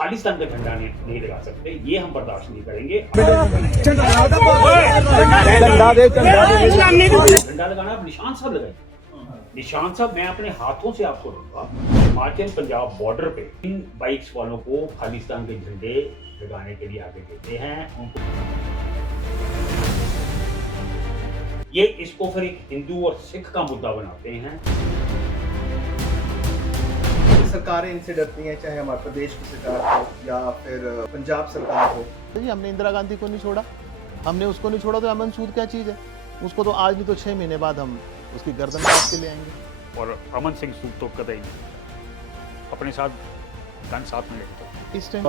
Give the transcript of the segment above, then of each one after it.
खालिस्तान का झंडा नहीं लगा सकते, ये हम बर्दाश्त नहीं करेंगे। झंडा लगाना आप निशान साहब लगाए, निशान साहब मैं अपने हाथों से आपको दूंगा। हिमाचल पंजाब बॉर्डर पे इन बाइक्स वालों को खालिस्तान के झंडे लगाने के लिए आगे देते हैं। ये इसको फिर एक हिंदू और सिख का मुद्दा बनाते हैं। सरकारें इनसे डरती हैं, चाहे हमारे प्रदेश की सरकार हो या फिर पंजाब सरकार हो। हमने इंदिरा गांधी को नहीं छोड़ा, हमने उसको नहीं छोड़ा, तो अमन सूद क्या चीज़ है? उसको तो आज नहीं तो 6 महीने बाद हम उसकी गर्दन काट के ले आएंगे। और अमन सिंह सूद तो कतई नहीं अपने साथ गन साथ में लेके इस टाइम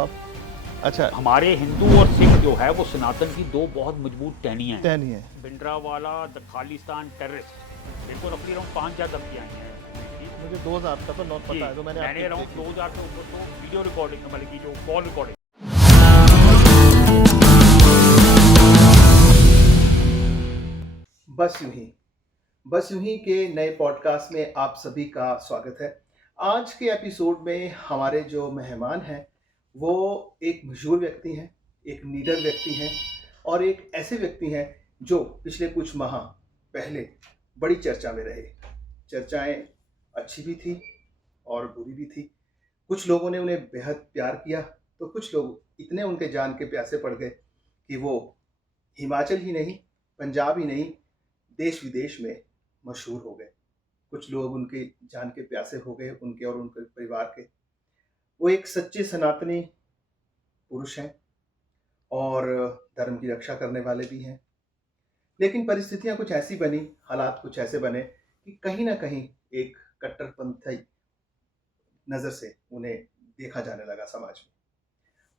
अच्छा, हमारे हिंदू और सिख जो है वो सनातन की दो बहुत मजबूत टहनियां हैं। भिंडरावाला द खालिस्तान टेररिस्ट, देखो रफली राउंड 5 या धमकियां आई हैं। मुझे 2000 का तो नॉट पता है, तो मैंने अराउंड 2000 के ऊपर तो वीडियो रिकॉर्डिंग मतलब की जो कॉल रिकॉर्डिंग। बस यूं ही के नए पॉडकास्ट में आप सभी का स्वागत है। आज के एपिसोड में हमारे जो मेहमान हैं वो एक मशहूर व्यक्ति हैं, एक लीडर व्यक्ति हैं और एक ऐसे व्यक्ति हैं जो पिछले कुछ माह पहले बड़ी चर्चा में रहे। चर्चाएं अच्छी भी थी और बुरी भी थी। कुछ लोगों ने उन्हें बेहद प्यार किया तो कुछ लोग इतने उनके जान के प्यासे पड़ गए कि वो हिमाचल ही नहीं, पंजाब ही नहीं, देश विदेश में मशहूर हो गए। कुछ लोग उनके जान के प्यासे हो गए, उनके और उनके परिवार के। वो एक सच्चे सनातनी पुरुष हैं और धर्म की रक्षा करने वाले भी हैं। लेकिन परिस्थितियां कुछ ऐसी बनी, हालात कुछ ऐसे बने कि कहीं ना कहीं एक कट्टरपंथी नज़र से उन्हें देखा जाने लगा समाज में।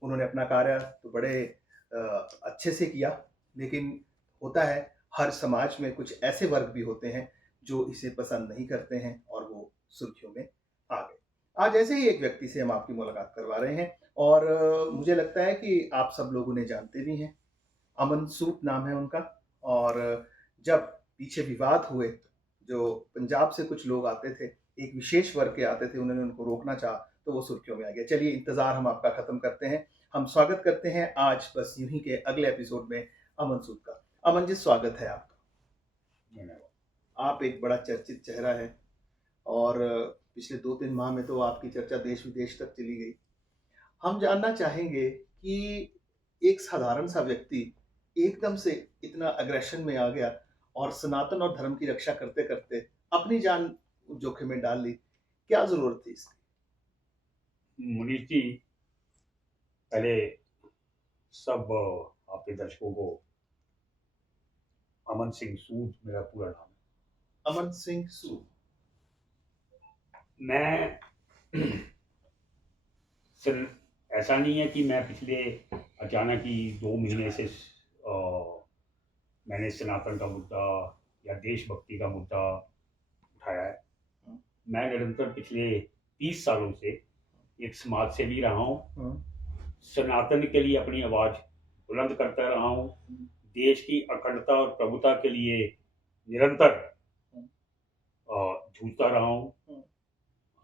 उन्होंने अपना कार्य तो बड़े अच्छे से किया, लेकिन होता है हर समाज में कुछ ऐसे वर्ग भी होते हैं जो इसे पसंद नहीं करते हैं और वो सुर्खियों में आ गए। आज ऐसे ही एक व्यक्ति से हम आपकी मुलाकात करवा रहे हैं और मुझे लगता है कि आप सब लोग उन्हें जानते भी हैं। अमन सूद नाम है उनका। और जब पीछे विवाद हुए, जो पंजाब से कुछ लोग आते थे, एक विशेष वर्ग के आते थे, उन्होंने उनको रोकना चाहा तो वो सुर्खियों में आ गया। चलिए इंतजार हम आपका खत्म करते हैं। हम स्वागत करते हैं आज बस यूं ही के अगले एपिसोड में अमन सूद का। अमन जी, स्वागत है आपका। आप एक बड़ा चर्चित चेहरा है और पिछले 2-3 माह में तो आपकी चर्चा देश विदेश तक चली गई। हम जानना चाहेंगे कि एक साधारण सा व्यक्ति एकदम से इतना अग्रेशन में आ गया और सनातन और धर्म की रक्षा करते करते अपनी जान जोखिम में डाल ली। क्या जरूरत थी इसकी? मुनीष जी, पहले सब आपके दर्शकों को अमन सिंह सूद मेरा पूरा नाम है। अमन सिंह सूद। मैं सिर्फ ऐसा नहीं है कि मैं पिछले अचानक ही 2 महीने से मैंने सनातन का मुद्दा या देशभक्ति का मुद्दा उठाया है। मैं निरंतर पिछले 30 सालों से एक समाज सेवी रहा हूँ। सनातन के लिए अपनी आवाज़ बुलंद करता रहा हूँ। देश की अखंडता और प्रभुता के लिए निरंतर जूझता रहा हूँ।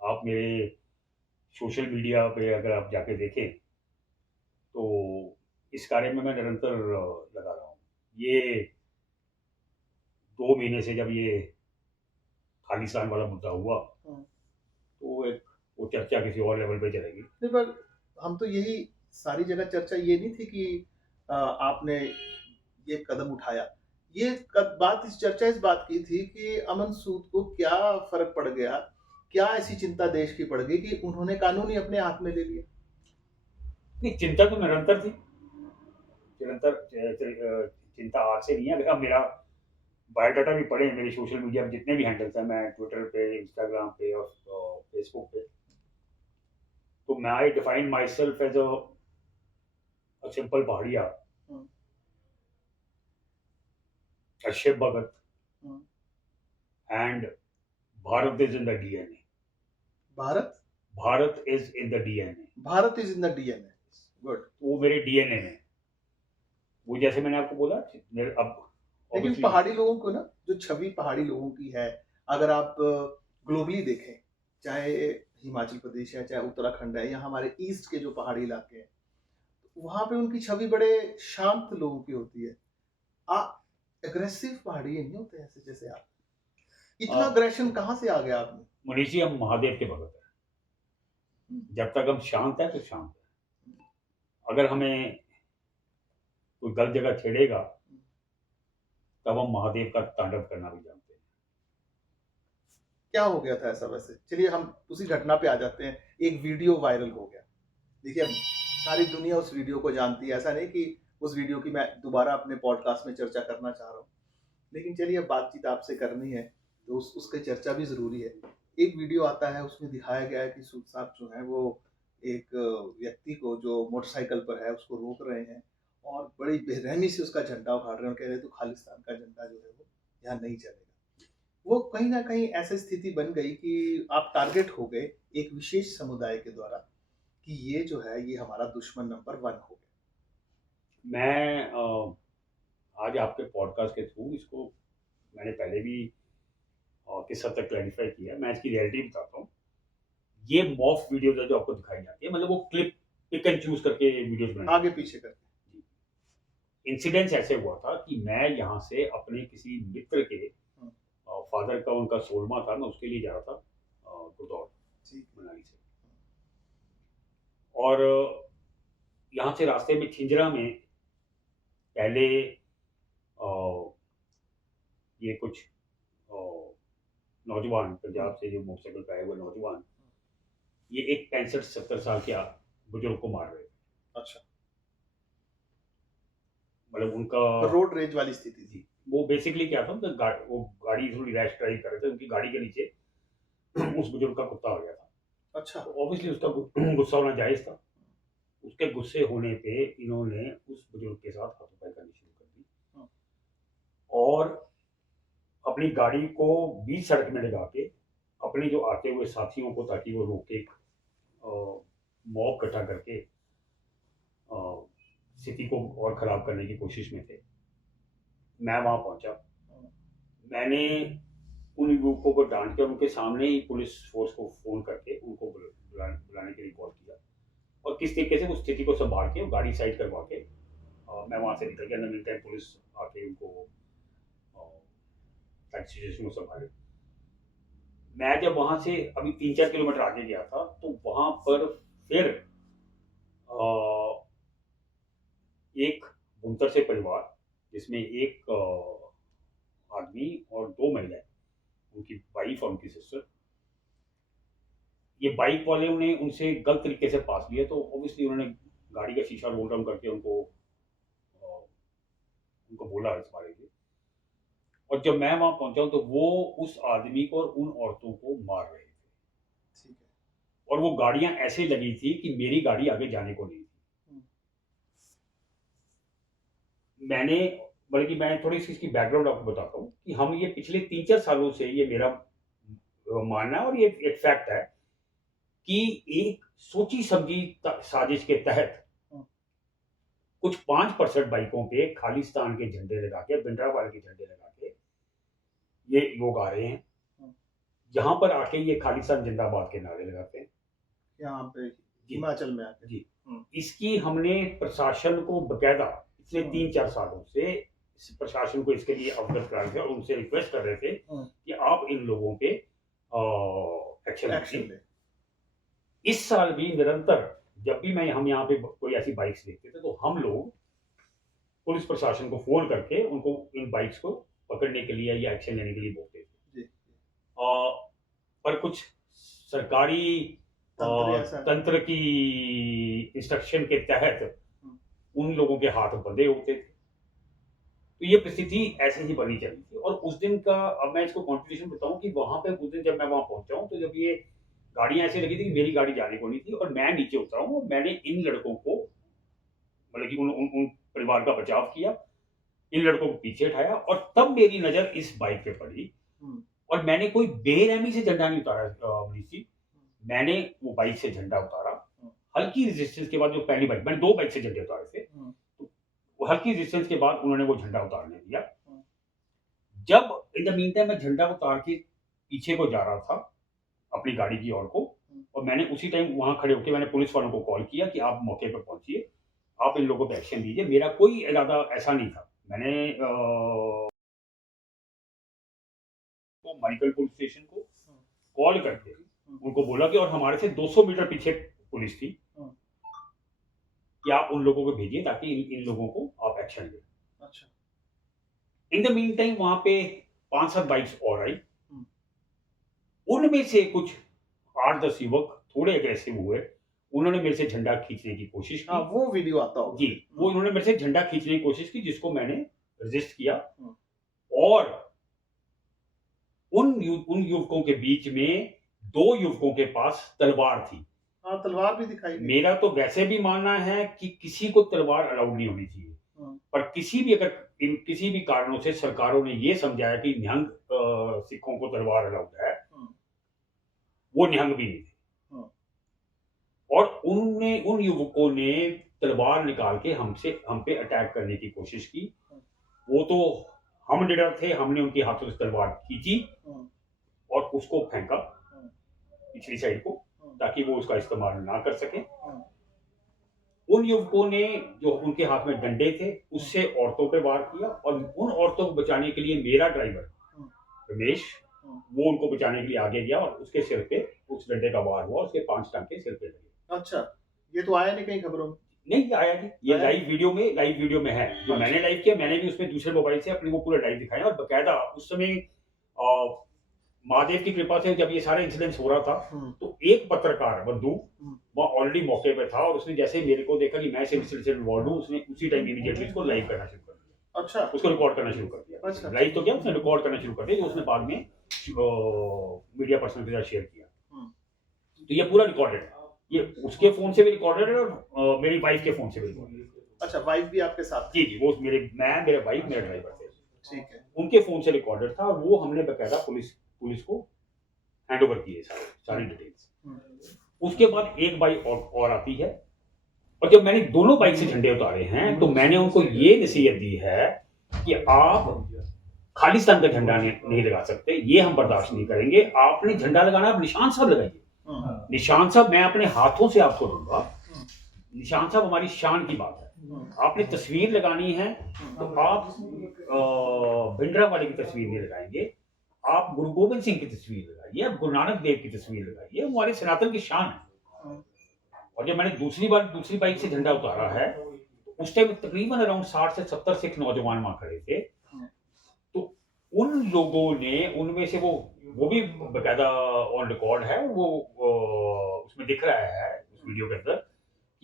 आप मेरे सोशल मीडिया पे अगर आप जाके देखें तो इस कार्य में मैं निरंतर लगा रहा हूँ। ये 2 महीने से जब ये खालिस्तान वाला मुद्दा हुआ तो एक वो चर्चा किसी और लेवल पे चलेगी। नहीं, पर हम तो यही सारी जगह चर्चा ये नहीं थी कि आपने ये कदम उठाया। ये चर्चा इस बात की थी कि अमन सूद को क्या फर्क पड़ गया, क्या ऐसी चिंता देश की पड़ गई कि उन्होंने कानून ही अपने हाथ में ले लिया। नहीं, चिंता तो निरंतर थी। निरंतर चिंता आज से नहीं है। अगर आप मेरा बायोडाटा भी पढ़े, मेरे सोशल मीडिया पे जितने भी हैंडल्स हैं, मैं ट्विटर पे, इंस्टाग्राम पे और फेसबुक पे, तो मैं I define myself as a simple Pahadiya, a Shiv Bhagat, and Bharat is in the DNA. Bharat is in the DNA. Bharat is in the DNA. Good. वो मेरे डीएनए में, वो जैसे मैंने आपको बोला अब। लेकिन पहाड़ी लोगों को ना, जो छवि पहाड़ी लोगों की है, अगर आप ग्लोबली देखें, चाहे हिमाचल प्रदेश है, चाहे उत्तराखंड है, या हमारे ईस्ट के जो पहाड़ी इलाके हैं, वहाँ पे उनकी छवि बड़े शांत लोगों की होती है। आप एग्रेसिव पहाड़ी नहीं होते ऐसे जैसे आप, इतना अग्रेशन कहाँ से आ गया आप में? मनीष जी, हम महादेव के भगत हैं। जब तक हम शांत है तो शांत है। अगर हमें कोई गलत जगह छेड़ेगा तब हम महादेव का तांडव करना भी जानते हैं। क्या हो गया था ऐसा वैसे? चलिए हम उसी घटना पे आ जाते हैं। एक वीडियो वायरल हो गया, देखिए अब सारी दुनिया उस वीडियो को जानती है, ऐसा नहीं कि उस वीडियो की मैं दोबारा अपने पॉडकास्ट में चर्चा करना चाह रहा हूँ, लेकिन चलिए अब बातचीत आपसे करनी है तो उसकी चर्चा भी ज़रूरी है। एक वीडियो आता है, उसमें दिखाया गया है कि सूद साहब जो है वो एक व्यक्ति को जो मोटरसाइकिल पर है उसको रोक रहे हैं और बड़ी बेरहमी से उसका झंडा उखाड़ रहे हैं और कह रहे हैं तो खालिस्तान का झंडा जो है वो यहाँ नहीं चलेगा। वो कहीं ना कहीं ऐसी स्थिति बन गई कि आप टारगेट हो गए एक विशेष समुदाय के द्वारा कि ये जो है ये हमारा दुश्मन नंबर 1 हो गया। मैं आज आपके पॉडकास्ट के थ्रू इसको मैंने पहले भी किस हद तक क्लैरिफाई किया। मैं इसकी रियलिटी बताता हूँ। ये मॉफ वीडियोज है जो आपको दिखाई जाती है, मतलब वो क्लिप पिक एंड चूज करके वीडियोज बनाए आगे पीछे करके। इंसिडेंस ऐसे हुआ था कि मैं यहाँ से अपने किसी मित्र के फादर का उनका सोलमा था, मैं उसके लिए जा रहा था गुड़दौड़ मनाली से। और यहाँ से रास्ते में छिंजरा में पहले ये कुछ नौजवान पंजाब से जो मोटरसाइकिल पे आए हुए नौजवान, ये एक 65-70 साल के बुजुर्ग को मार रहे थे। अच्छा, मतलब उनका रोड रेज वाली स्थिति थी। वो बेसिकली क्या था, वो गाड़ी थोड़ी रैश ड्राइव कर रहे थे, उनकी गाड़ी के नीचे उस बुजुर्ग का कुत्ता आ गया था। अच्छा, तो ऑब्वियसली उसका गुस्सा होना जायज़ था। उसके गुस्से होने पे इन्होंने उस बुजुर्ग के साथ हाथापाई करनी शुरू कर दी और अपनी गाड़ी को बीच सड़क में लगा के अपने जो आते हुए साथियों को, ताकि वो रोके, मॉब इकट्ठा करके स्थिति को और ख़राब करने की कोशिश में थे। मैं वहाँ पहुँचा, मैंने उन युवकों को डांट के उनके सामने ही पुलिस फोर्स को फ़ोन करके उनको बुलाने के लिए कॉल किया और किस तरीके से उस स्थिति को संभाल के गाड़ी साइड करवा के मैं वहाँ से निकल गया। न मिलता है पुलिस आके उनको सिचुएशन को संभाले। मैं जब वहाँ से अभी 3-4 किलोमीटर आगे गया था तो वहाँ पर फिर एक बुनकर से परिवार, जिसमें एक आदमी और 2 महिलाएं, उनकी वाइफ और उनकी सिस्टर, ये बाइक वाले ने उनसे गलत तरीके से पास लिया तो ऑब्वियसली उन्होंने गाड़ी का शीशा रोल डाउन करके उनको बोला इस बारे में। और जब मैं वहाँ पहुँचा तो वो उस आदमी को और उन औरतों को मार रहे थे। ठीक है। और वो गाड़ियाँ ऐसे लगी थी कि मेरी गाड़ी आगे जाने को नहीं थी। बल्कि मैं थोड़ी सी इसकी बैकग्राउंड आपको बताता हूँ कि हम ये पिछले 3-4 सालों से, ये मेरा मानना है और ये एक फैक्ट है कि एक सोची समझी साजिश के तहत कुछ 5% बाइकों पे खालिस्तान के झंडे लगा के, भिंडरावाल के झंडे लगा के ये लोग आ रहे हैं। यहाँ पर आके ये खालिस्तान जिंदाबाद के नारे लगाते हैं, यहाँ पे हिमाचल में आके। जी, इसकी हमने प्रशासन को बकायदा पिछले 3-4 सालों से प्रशासन को इसके लिए अवगत करा थे और उनसे रिक्वेस्ट कर रहे थे कि आप इन लोगों पे एक्शन लें। इस साल भी निरंतर जब भी हम यहाँ पे कोई ऐसी बाइक्स देखते थे तो हम लोग पुलिस प्रशासन को फोन करके उनको इन बाइक्स को पकड़ने के लिए या एक्शन लेने के लिए बोलते थे। पर कुछ सरकारी तंत्र की इंस्ट्रक्शन के तहत उन लोगों के हाथ बंधे होते थे। तो ये परिस्थिति ऐसे ही बनी चली थी। और उस दिन का, अब मैं इसको कॉन्ट्रीब्यूशन बताऊं कि वहां पे उस दिन जब मैं वहां पहुंचा हूं तो जब ये गाड़ियां ऐसे लगी थी कि मेरी गाड़ी जाने को नहीं थी और मैं नीचे उतरा हूं, मैंने इन लड़कों को, मतलब कि उन परिवार का बचाव किया, इन लड़कों को पीछे उठाया और तब मेरी नजर इस बाइक पे पड़ी और मैंने कोई बेरहमी से झंडा नहीं उतारा मनीष जी, मैंने वो बाइक से झंडा उतारा। हल्की रेजिस्टेंस के बाद, जो पहली बाइक, मैंने 2 बाइक से झंडे उतारे थे, तो हल्की रेजिस्टेंस के बाद उन्होंने वो झंडा उतारने दिया। जब इन द मीन टाइम मैं झंडा उतार के पीछे को जा रहा था अपनी गाड़ी की ओर को और मैंने उसी टाइम वहाँ खड़े होकर मैंने पुलिस वालों को कॉल किया कि आप मौके पर पहुंचिए, आप इन लोगों पे एक्शन लीजिए। मेरा कोई इरादा ऐसा नहीं था। मैंने मणिकल पुलिस स्टेशन को कॉल करके उनको बोला कि, और हमारे से 200 मीटर पीछे पुलिस थी, कि आप उन लोगों को भेजिए ताकि इन लोगों को आप एक्शन लें। अच्छा। इन द मीन टाइम वहां पे 5-7 बाइक्स और आई। उनमें से कुछ 8-10 युवक थोड़े अग्रेसिव हुए। उन्होंने मेरे से झंडा खींचने की कोशिश की। वो वीडियो आता होगा। जी, वो उन्होंने मेरे से झंडा खींचने की कोशिश की, जिसको मैंने रेजिस्ट किया। और उन युवकों के बीच में 2 युवकों के पास तलवार थी। हाँ, तलवार भी दिखाई दी। मेरा तो वैसे भी मानना है कि किसी को तलवार अलाउड नहीं होनी चाहिए, पर किसी भी कारणों से सरकारों ने ये समझाया कि निहंग सिखों को तलवार अलाउड है, वो निहंग भी नहीं थे। और उन युवकों ने तलवार निकाल के हम पे अटैक करने की कोशिश की। वो तो हम निडर थे, हमने उनके हाथों से तलवार खींची और उसको फेंका पिछली साइड को, ताकि वो उसका इस्तेमाल ना कर सके। उन युवकों ने, जो उनके हाथ में डंडे थे, उससे औरतों पे वार किया। और उन औरतों को बचाने के लिए मेरा ड्राइवर रमेश, वो उनको बचाने के लिए आगे गया और उसके सिर पे उस डंडे का वार हुआ। उसके 5 टांके सिर पे लगे। अच्छा, ये तो आया नहीं कहीं खबरों में? नहीं आया नहीं, ये लाइव वीडियो में है। जो मैंने लाइव किया, मैंने भी उसमें दूसरे मोबाइल से अपनी वो पूरा लाइव दिखाया। और बकायदा उस समय महादेव की कृपा से जब ये सारे इंसिडेंट्स हो रहा था, तो एक पत्रकार बंधु वहाँ ऑलरेडी मौके पे था। और उसने जैसे मेरे को देखा कि मैं इस सिलसिले से इन्वॉल्व हूँ, उसने उसी टाइम इमीडिएटली इसको लाइव करना शुरू कर दिया। अच्छा, उसको रिकॉर्ड करना शुरू कर दिया। अच्छा, लाइव तो क्या, उसने रिकॉर्ड करना शुरू कर दिया, जो उसने बाद में मीडिया पर्सन के साथ शेयर किया। तो ये पूरा रिकॉर्डेड है। ये उसके फोन से भी रिकॉर्डेड है और मेरी वाइफ के फोन से भी रिकॉर्डेड है। अच्छा, वाइफ भी आपके साथ? जी, वो मेरे वाइफ, मेरा ड्राइवर थे। ठीक है। उनके फोन से रिकॉर्डेड था और वो हमने बकायदा पुलिस को हैंड ओवर किए सारी डिटेल्स। उसके बाद एक बाइक और आती है, और जब मैंने दोनों बाइक से झंडे उतारे हैं, तो मैंने उनको ये नसीहत दी है कि आप खालिस्तान का झंडा नहीं लगा सकते, ये हम बर्दाश्त नहीं करेंगे। आपने झंडा लगाना, आप निशान साहब लगाइए। निशान साहब मैं अपने हाथों से आपको दूंगा। निशान साहब हमारी शान की बात है। आपने तस्वीर लगानी है तो आप भिंडरा वाले की तस्वीर नहीं लगाएंगे, आप गुरु गोविंद सिंह की तस्वीर लगाइए, आप गुरु नानक देव की तस्वीर लगाइए। हमारे सनातन की शान है। और जब मैंने दूसरी बाइक से झंडा उतारा है, उस टाइम तकरीबन अराउंड 60 से 70 सिख नौजवान वहां खड़े थे। तो उन लोगों ने, उनमें से वो भी बकायदा ऑन रिकॉर्ड है, वो उसमें दिख रहा है उस वीडियो के अंदर,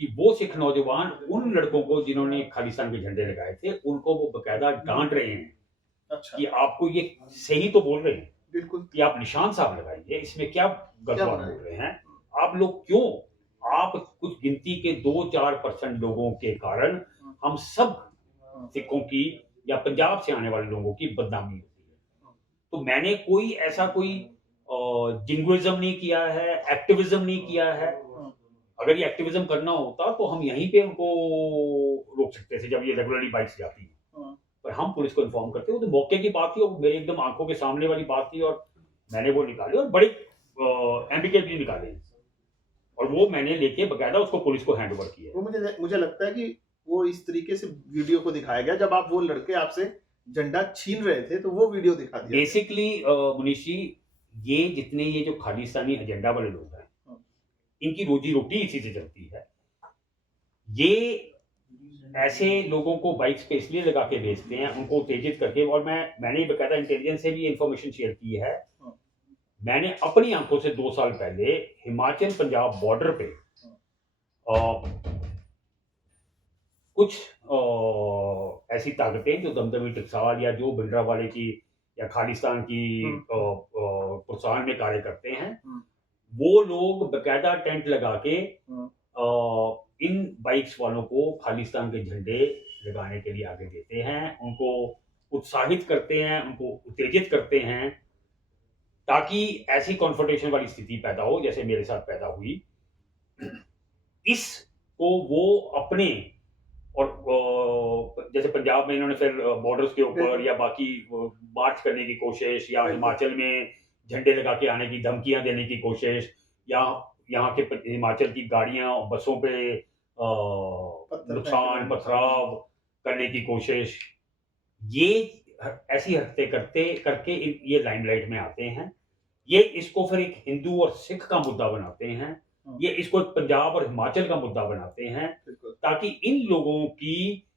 कि वो सिख नौजवान उन लड़कों को जिन्होंने खालिस्तान के झंडे लगाए थे, उनको वो बकायदा डांट रहे हैं। अच्छा, कि आपको ये सही तो बोल रहे हैं बिल्कुल कि आप निशान साहब लगाइए, इसमें क्या गलत बोल रहे हैं आप लोग? क्यों आप कुछ गिनती के 2-4% लोगों के कारण हम सब सिखों की या पंजाब से आने वाले लोगों की बदनामी होती है? तो मैंने कोई जिंगुइज्म नहीं किया है, एक्टिविज्म नहीं किया है। अगर ये एक्टिविज्म करना होता तो हम यहीं पे उनको रोक सकते थे जब ये रेगुलरली बाइक्स जाती हैं। पर हम पुलिस को इन्फॉर्म करते हो, तो मौके की बात थी और मेरे एकदम आंखों के सामने वाली बात थी, और मैंने वो निकाले और बड़ी एम्बिकेटली निकाले, और वो मैंने लेके बकायदा उसको पुलिस को हैंड ओवर किया। वो मुझे लगता है कि वो इस तरीके से वीडियो को दिखाया गया, जब आप वो लड़के आपसे झंडा छीन रहे थे तो वो वीडियो दिखा दिया। बेसिकली मुनीष जी, ये जो खालिस्तानी एजेंडा वाले लोग हैं, इनकी रोजी रोटी इसी से चलती है। ये ऐसे लोगों को बाइक्स पे इसलिए लगा के बेचते हैं, उनको उत्तेजित करके। और मैंने बकायदा इंटेलिजेंस से भी इंफॉर्मेशन शेयर की है। मैंने अपनी आंखों से 2 साल पहले हिमाचल पंजाब बॉर्डर पे कुछ ऐसी ताकतें जो दमदमी टकसाल या जो भिंडरा वाले की या खालिस्तान की प्रोत्साहन में कार्य करते हैं, वो लोग बकायदा टेंट लगा के इन बाइक्स वालों को खालिस्तान के झंडे लगाने के लिए आगे देते हैं, उनको उत्साहित करते हैं, उनको उत्तेजित करते हैं, ताकि ऐसी कॉन्फ्रंटेशन वाली स्थिति पैदा हो जैसे मेरे साथ पैदा हुई। इसको वो अपने, और जैसे पंजाब में इन्होंने फिर बॉर्डर्स के ऊपर या बाकी मार्च करने की कोशिश, या हिमाचल में झंडे लगा के आने की धमकियां देने की कोशिश, या यहाँ के हिमाचल की गाड़ियां और बसों पे नुकसान पथराव करने की कोशिश, ये ऐसी हरकतें करते करके ये लाइमलाइट में आते हैं। ये इसको फिर एक हिंदू और सिख का मुद्दा बनाते हैं, ये इसको एक पंजाब और हिमाचल का मुद्दा बनाते हैं, ताकि इन लोगों की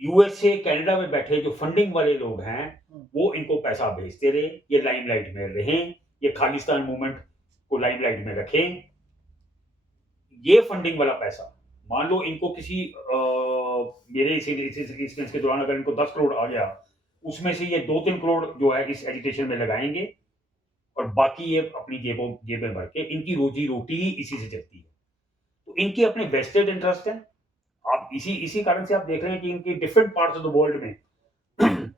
यूएसए कनाडा में बैठे जो फंडिंग वाले लोग हैं वो इनको पैसा भेजते रहे, ये लाइमलाइट में रहें, ये खालिस्तान मूवमेंट को लाइमलाइट में रखें। ये फंडिंग वाला पैसा, मान लो इनको किसी मेरे इस एक्सपीरियंस के दौरान अगर इनको 10 करोड़ आ गया, उसमें से ये 2-3 करोड़ जो है इस एजुटेशन में लगाएंगे और बाकी ये अपनी जेबें भर के, इनकी रोजी रोटी ही इसी से चलती है। तो इनके अपने वेस्टेड इंटरेस्ट हैं। आप इसी कारण से आप देख रहे हैं कि इनकी different parts of the world में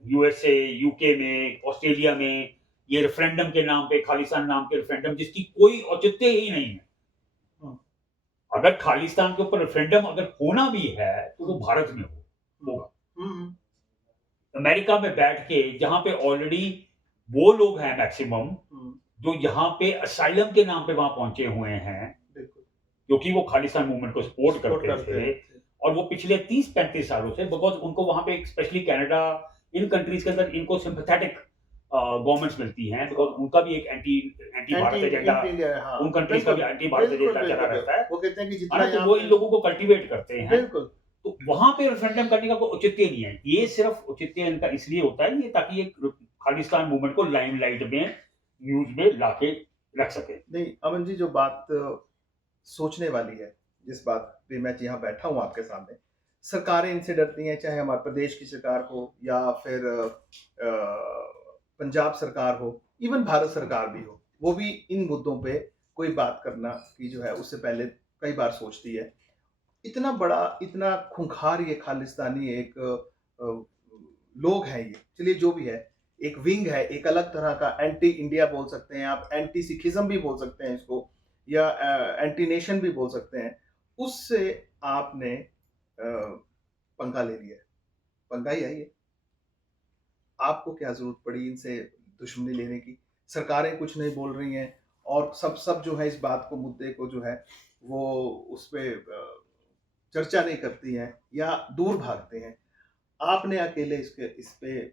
यूएसए, यूके में, ऑस्ट्रेलिया में ये रेफरेंडम के नाम पे, खालिस्तान नाम के रेफरेंडम जिसकी कोई औचित्य ही नहीं है। अगर खालिस्तान के ऊपर रेफरेंडम अगर होना भी है तो वो भारत में होगा। अमेरिका में बैठ के जहां पे ऑलरेडी वो लोग हैं मैक्सिमम जो यहाँ पे असाइलम के नाम पे वहां पहुंचे हुए हैं, क्योंकि वो खालिस्तान मूवमेंट को सपोर्ट करते थे और वो पिछले 30-35 सालों से, बिकॉज उनको वहां पे स्पेशली कनाडा, इन कंट्रीज के अंदर इनको सिंपैथेटिक गवर्नमेंट्स मिलती हैं, बिकॉज उनका भी एक एंटी भारत एजेंडा, उन कंट्रीज का भी एंटी भारत एजेंडा चला रहता है। वो कहते हैं कि जितना तो वो इन लोगों को कल्टीवेट करते हैं। बिल्कुल। तो वहां पे रेफरेंडम करने का कोई औचित्य नहीं है। ये सिर्फ औचित्य इनका इसलिए होता है ये ताकि ये खालिस्तान मूवमेंट को लाइमलाइट में न्यूज में लाके रख सके। नहीं अमन जी, जो बात सोचने वाली है, जिस बात पे मैं यहाँ बैठा हूँ आपके सामने, सरकारें इनसे डरती हैं, चाहे हमारे प्रदेश की सरकार हो या फिर पंजाब सरकार हो, इवन भारत सरकार भी हो, वो भी इन मुद्दों पे कोई बात करना की जो है उससे पहले कई बार सोचती है। इतना बड़ा, इतना खूंखार ये खालिस्तानी एक लोग हैं, ये चलिए जो भी है, एक विंग है, एक अलग तरह का एंटी इंडिया बोल सकते हैं आप, एंटी सिखिज्म भी बोल सकते हैं इसको, या एंटी नेशन भी बोल सकते हैं। उससे आपने पंगा ले लिया, पंगा ही है ये। आपको क्या जरूरत पड़ी इनसे दुश्मनी लेने की? सरकारें कुछ नहीं बोल रही हैं और सब जो है इस बात को, मुद्दे को जो है वो उस पर चर्चा नहीं करती हैं या दूर भागते हैं। आपने अकेले इस पे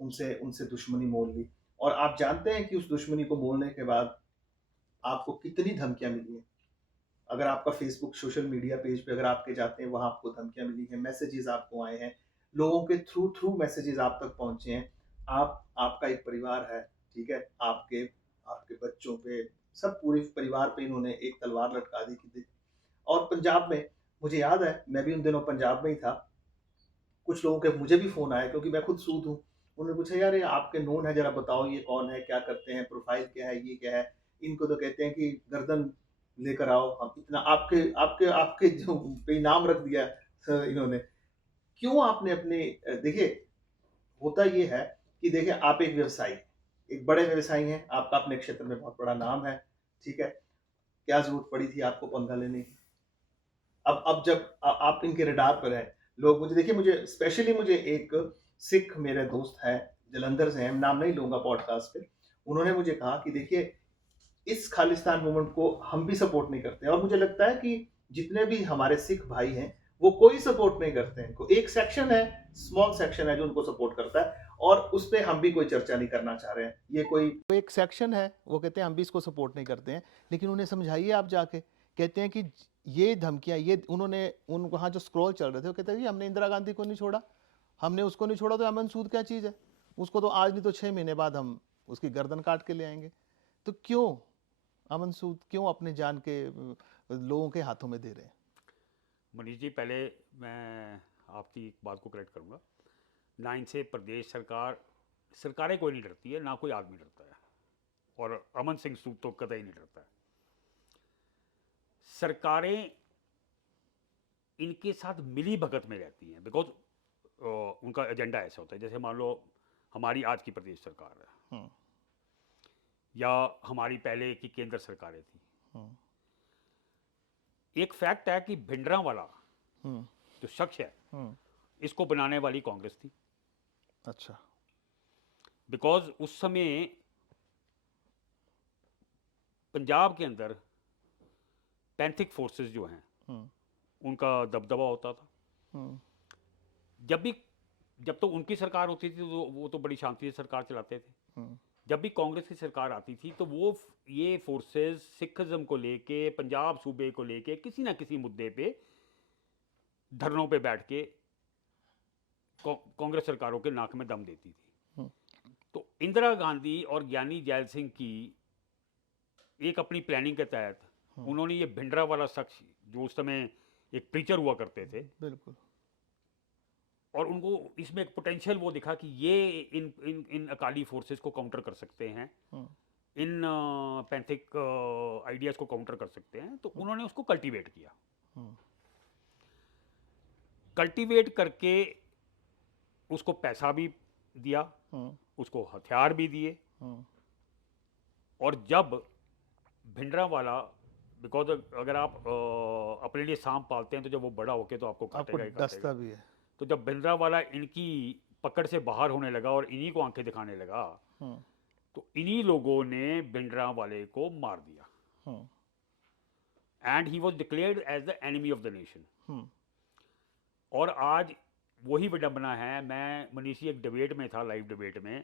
उनसे दुश्मनी मोल ली, और आप जानते हैं कि उस दुश्मनी को मोलने के बाद आपको कितनी धमकियां मिली हैं। अगर आपका फेसबुक सोशल मीडिया पेज पे अगर आपके जाते हैं, वहां आपको धमकियां मिली हैं, मैसेजेस आपको आए हैं, लोगों के थ्रू मैसेजेस आप तक पहुंचे हैं। आपका एक परिवार है, ठीक है, आपके बच्चों पे, सब पूरे परिवार पे इन्होंने एक तलवार लटका दी थी। और पंजाब में मुझे याद है, मैं भी उन दिनों पंजाब में ही था, कुछ लोगों के मुझे भी फोन आया क्योंकि मैं खुद सूद हूँ। उन्होंने पूछा, यार ये आपके नोन है, जरा बताओ ये कौन है, क्या करते हैं, प्रोफाइल क्या है, ये क्या है। इनको तो कहते हैं कि गर्दन लेकर आओ, हम इतना आपके आपके आपके जो पे नाम रख दिया इन्होंने। क्यों आपने अपने, देखिए होता ये है कि देखिए आप एक व्यवसायी, एक बड़े व्यवसायी हैं, आपका अपने क्षेत्र में बहुत बड़ा नाम है, ठीक है, क्या जरूरत पड़ी थी आपको पंगा लेने की? अब जब आप इनके रडार पर हैं, लोग मुझे स्पेशली मुझे एक सिख मेरे दोस्त है, जलंधर से हैं, नाम नहीं लूंगा पॉडकास्ट पे, उन्होंने मुझे कहा कि देखिए इस खालिस्तान मूवमेंट को हम भी सपोर्ट नहीं करते हैं, और मुझे लगता है कि जितने भी हमारे सिख भाई हैं वो कोई सपोर्ट नहीं करते हैं। एक सेक्शन है, स्मॉल सेक्शन है जो उनको सपोर्ट करता है, और उस पर हम भी कोई चर्चा नहीं करना चाह रहे हैं। ये कोई एक सेक्शन है, वो कहते हैं हम भी इसको सपोर्ट नहीं करते हैं, लेकिन उन्हें समझाइए आप जाके। कहते हैं कि ये धमकियां, ये उन्होंने वहाँ जो स्क्रॉल चल रहे थे, वो कहते हैं कि हमने इंदिरा गांधी को नहीं छोड़ा, हमने उसको नहीं छोड़ा, तो अमन सूद क्या चीज़ है, उसको तो आज नहीं तो 6 महीने बाद हम उसकी गर्दन काट के ले आएंगे। तो क्यों अमन सूद, क्यों अपने जान के लोगों के हाथों में दे रहे हैं? मनीष जी, पहले मैं आपकी एक बात को करेक्ट करूँगा। ना इनसे प्रदेश सरकारें कोई नहीं डरती है, ना कोई आदमी डरता है, और अमन सिंह सूद तो कतई नहीं डरता है। सरकारें इनके साथ मिली भगत में रहती हैं, बिकॉज उनका एजेंडा ऐसा होता है। जैसे मान लो हमारी आज की प्रदेश सरकार है, या हमारी पहले की केंद्र सरकारें थी। एक फैक्ट है कि भिंडरांवाला जो शख्स है, इसको बनाने वाली कांग्रेस थी। पंजाब के अंदर पैंथिक फोर्सेस जो हैं उनका दबदबा होता था। जब तो उनकी सरकार होती थी तो वो तो बड़ी शांति से सरकार चलाते थे। जब भी कांग्रेस की सरकार आती थी तो वो ये फोर्सेस सिखिज्म को लेके, पंजाब सूबे को लेके किसी ना किसी मुद्दे पे धरनों पे बैठ के कांग्रेस सरकारों के नाक में दम देती थी। तो इंदिरा गांधी और ज्ञानी जैल सिंह की एक अपनी प्लानिंग के तहत उन्होंने ये भिंडरा वाला शख्स जो उस समय एक प्रीचर हुआ करते थे, बिल्कुल, और उनको इसमें एक पोटेंशियल वो दिखा कि ये इन इन इन अकाली फोर्सेस को काउंटर कर सकते हैं, इन पैंथिक आइडियाज को काउंटर कर सकते हैं। तो उन्होंने उसको कल्टीवेट किया। कल्टीवेट करके उसको पैसा भी दिया, उसको हथियार भी दिए, और जब भिंडरा वाला, बिकॉज अगर आप अपने लिए सांप पालते हैं तो जब वो बड़ा होके तो आपको काटेगा ही डसता काटेगा। भी है। तो जब भिंडरा वाला इनकी पकड़ से बाहर होने लगा और इन्हीं को आंखें दिखाने लगा, तो इन्हीं लोगों ने भिंडरा वाले को मार दिया, and he was declared as the enemy of the nation. और आज वही विडंबना है, मैं मनीषी एक डिबेट में था, लाइव डिबेट में,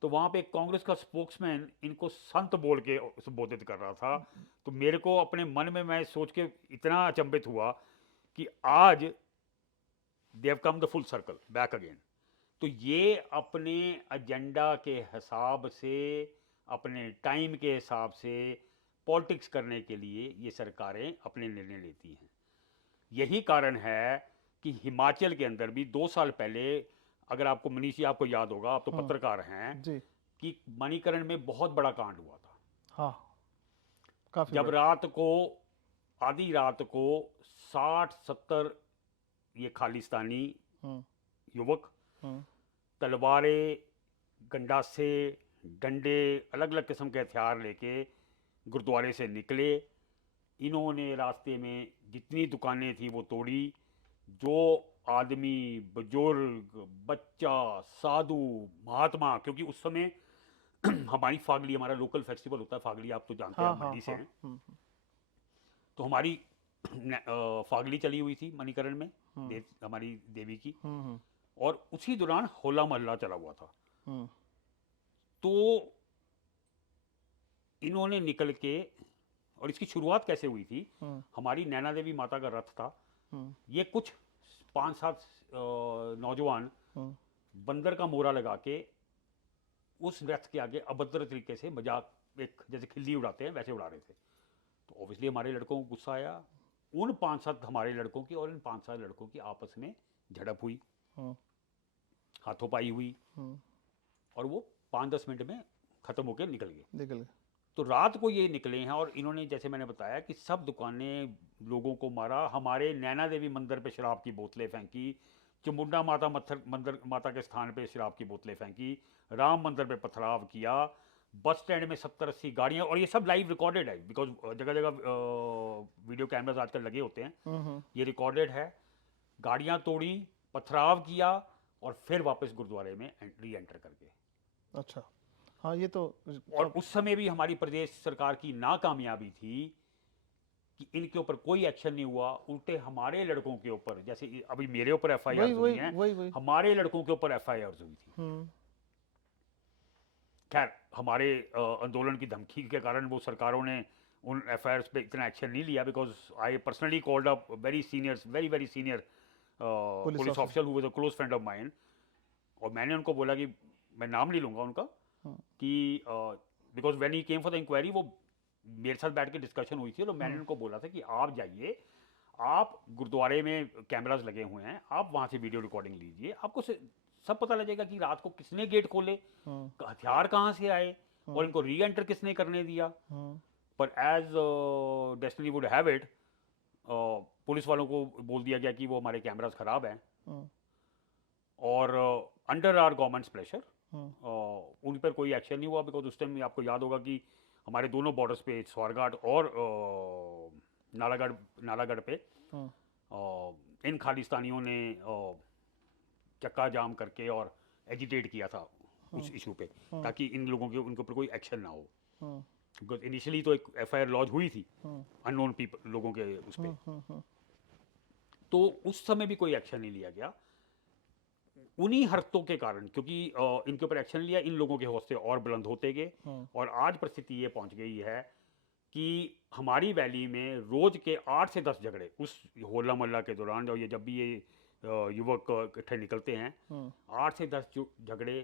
तो वहां पे कांग्रेस का स्पोक्समैन इनको संत बोल के संबोधित कर रहा था। तो मेरे को अपने मन में मैं सोच के इतना अचंभित हुआ कि आज they have come the full circle back again. तो ये अपने एजेंडा के हिसाब से, अपने टाइम के हिसाब से पॉलिटिक्स करने के लिए ये सरकारें अपने निर्णय लेती हैं। यही कारण है कि हिमाचल के अंदर भी 2 साल पहले, अगर आपको मनीषी आपको याद होगा, आप तो पत्रकार हैं जी, कि मणिकरण में बहुत बड़ा कांड हुआ था। हाँ, काफी जब बड़ा। रात को, आधी रात को 60-70 ये खालिस्तानी युवक तलवारें, गंडासे, डंडे, अलग अलग किस्म के हथियार लेके गुरुद्वारे से निकले। इन्होंने रास्ते में जितनी दुकानें थी वो तोड़ी। जो आदमी, बुजुर्ग, बच्चा, साधु, महात्मा, क्योंकि उस समय हमारी फागली, हमारा लोकल फेस्टिवल होता है फागली, आप तो जानते हैं, हाँ, हम हाँ, मंडी से हाँ, हैं। तो हमारी फागली चली हुई थी मणिकरण में, हमारी देवी की, और उसी दौरान होला मोहल्ला चला हुआ था। तो इन्होंने निकल के, और इसकी शुरुआत कैसे हुई थी, हमारी नैना देवी माता का रथ था, ये कुछ 5-7 नौजवान बंदर का मोरा लगा के उस रथ के आगे अभद्र तरीके से मजाक, एक जैसे खिल्ली उड़ाते हैं वैसे उड़ा रहे थे। तो ऑब्वियसली हमारे लड़कों को गुस्सा आया। उन 5-7 हमारे लड़कों की और इन 5-7 लड़कों की आपस में झड़प हुई, हाथों-पाई हुई, और वो 5-10 मिनट में खत्म होकर निकल गए। तो रात को ये निकले हैं और इन्होंने, जैसे मैंने बताया, कि सब दुकानें, लोगों को मारा, हमारे नैना देवी मंदिर पे शराब की बोतलें फेंकी, चामुंडा माता मंदिर माता के स्थान पे शराब की बोतलें फेंकी, राम मंदिर पे पथराव किया, बस स्टैंड में 70-80 गाड़ियां, और ये सब लाइव रिकॉर्डेड है, बिकॉज जगह जगह वीडियो कैमराज आजकल लगे होते हैं, ये रिकॉर्डेड है। गाड़ियां तोड़ी, पथराव किया, और फिर वापस गुरुद्वारे में री एंटर कर गए। अच्छा, हाँ, ये तो। और उस समय भी हमारी प्रदेश सरकार की नाकामयाबी थी कि इनके ऊपर कोई एक्शन नहीं हुआ। उल्टे हमारे लड़कों के ऊपर, जैसे अभी मेरे ऊपर एफआईआर हुई हैं, हमारे लड़कों के ऊपर एफआईआर हुई थी। खैर, हमारे आंदोलन की धमकी के कारण वो सरकारों ने उन एफआईआर पे इतना एक्शन नहीं लिया, because I personally called up very senior police officer who was a close friend of mine, और मैंने उनको बोला कि मैं नाम नहीं लूंगा उनका, कि because when he came for the inquiry, वो मेरे साथ बैठ के डिस्कशन हुई थी, और मैंने उनको बोला था कि आप जाइए, आप गुरुद्वारे में कैमराज लगे हुए हैं, आप वहाँ से वीडियो रिकॉर्डिंग लीजिए, आपको सब पता लगेगा कि रात को किसने गेट खोले, हथियार कहाँ से आए, और इनको री एंटर किसने करने दिया। पर as destiny would have it, police वालों को बोल दिया गया कि वो हमारे कैमराज खराब हैं, और अंडर आवर गवर्नमेंट्स प्रेशर उन पर कोई एक्शन नहीं हुआ, बिकॉज उस टाइम आपको याद होगा कि हमारे दोनों बॉर्डर्स पे, स्वारघाट और नालागढ़ पे इन खालिस्तानियों ने चक्का जाम करके और एजिटेट किया था उस इशू पे, ताकि इन लोगों के उनके ऊपर कोई एक्शन ना हो। बिकॉज इनिशियली तो एक एफआईआर लॉन्च हुई थी अननोन पीपल लोगों के उस पर, तो उस समय भी कोई एक्शन नहीं लिया गया उन्हीं हरकतों के कारण, क्योंकि इनके ऊपर एक्शन लिया, इन लोगों के हौसले और बुलंद होते गए और आज परिस्थिति ये पहुंच गई है कि हमारी वैली में रोज के 8 से 10 झगड़े उस होला मोहल्ला के दौरान, और ये जब भी ये युवक इकट्ठे निकलते हैं 8 से 10 झगड़े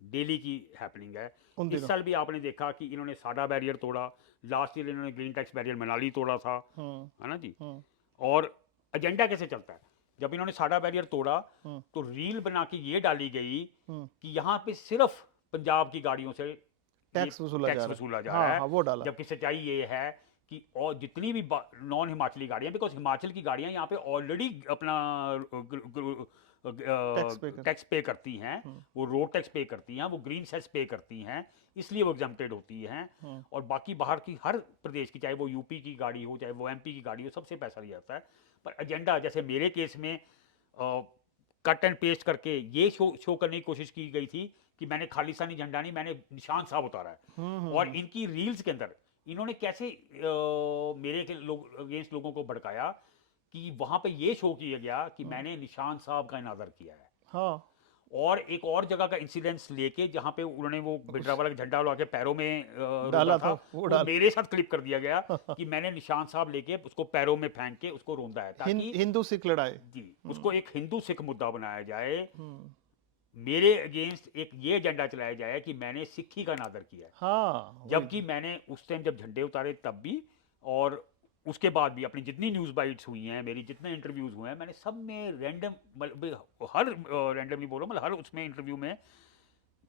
डेली की हैपनिंग है। इस साल भी आपने देखा कि इन्होंने साडा बैरियर तोड़ा, लास्ट ईयर इन्होंने ग्रीन टैक्स बैरियर मनाली तोड़ा था, है ना जी। और एजेंडा कैसे चलता है, जब इन्होंने साडा बैरियर तोड़ा तो रील बना के ये डाली गई कि यहाँ पे सिर्फ पंजाब की गाड़ियों से टैक्स वसूला जा रहा है, वो डाला। जबकि सच्चाई ये है कि और जितनी भी नॉन हिमाचली गाड़ियां, बिकॉज हिमाचल की गाड़ियां यहाँ पे ऑलरेडी अपना टैक्स पे करती हैं, वो रोड टैक्स पे करती हैं, वो ग्रीन सेस पे करती हैं, इसलिए वो एग्जम्प्टेड होती हैं। और बाकी बाहर की हर प्रदेश की, चाहे वो यूपी की गाड़ी हो चाहे वो एमपी की गाड़ी हो, सबसे पैसा लिया जाता है। पर एजेंडा, जैसे मेरे केस में कट एंड पेस्ट करके ये शो करने की कोशिश की गई थी कि मैंने खालिस्तानी झंडा नहीं, मैंने निशान साहब उतारा है। और इनकी रील्स के अंदर इन्होंने कैसे मेरे के अगेंस्ट लोगों को भड़काया कि वहां पे ये शो किया गया कि मैंने निशान साहब का इनादर किया है। हाँ। और एक और जगह का इंसिडेंस लेके जहां पे उन्होंने वो भिंडरावाला का झंडा लगा के पैरों में डाला था, वो तो मेरे साथ क्लिप कर दिया गया कि मैंने निशान साहब लेके उसको पैरों में फेंक के उसको रोंदा है, ताकि हिंदू सिख लड़ाई जी उसको एक हिंदू सिख मुद्दा बनाया जाए, मेरे अगेंस्ट एक ये एजेंडा चलाया जाए कि मैंने सिक्खी का नादर किया है। हाँ, जबकि मैंने उस टाइम जब झंडे उतारे तब भी और उसके बाद भी अपनी जितनी न्यूज़ बाइट्स हुई हैं, मेरी जितने इंटरव्यूज़ हुए हैं, मैंने सब में हर रैंडमली बोल रहा हूँ, मतलब हर उसमें इंटरव्यू में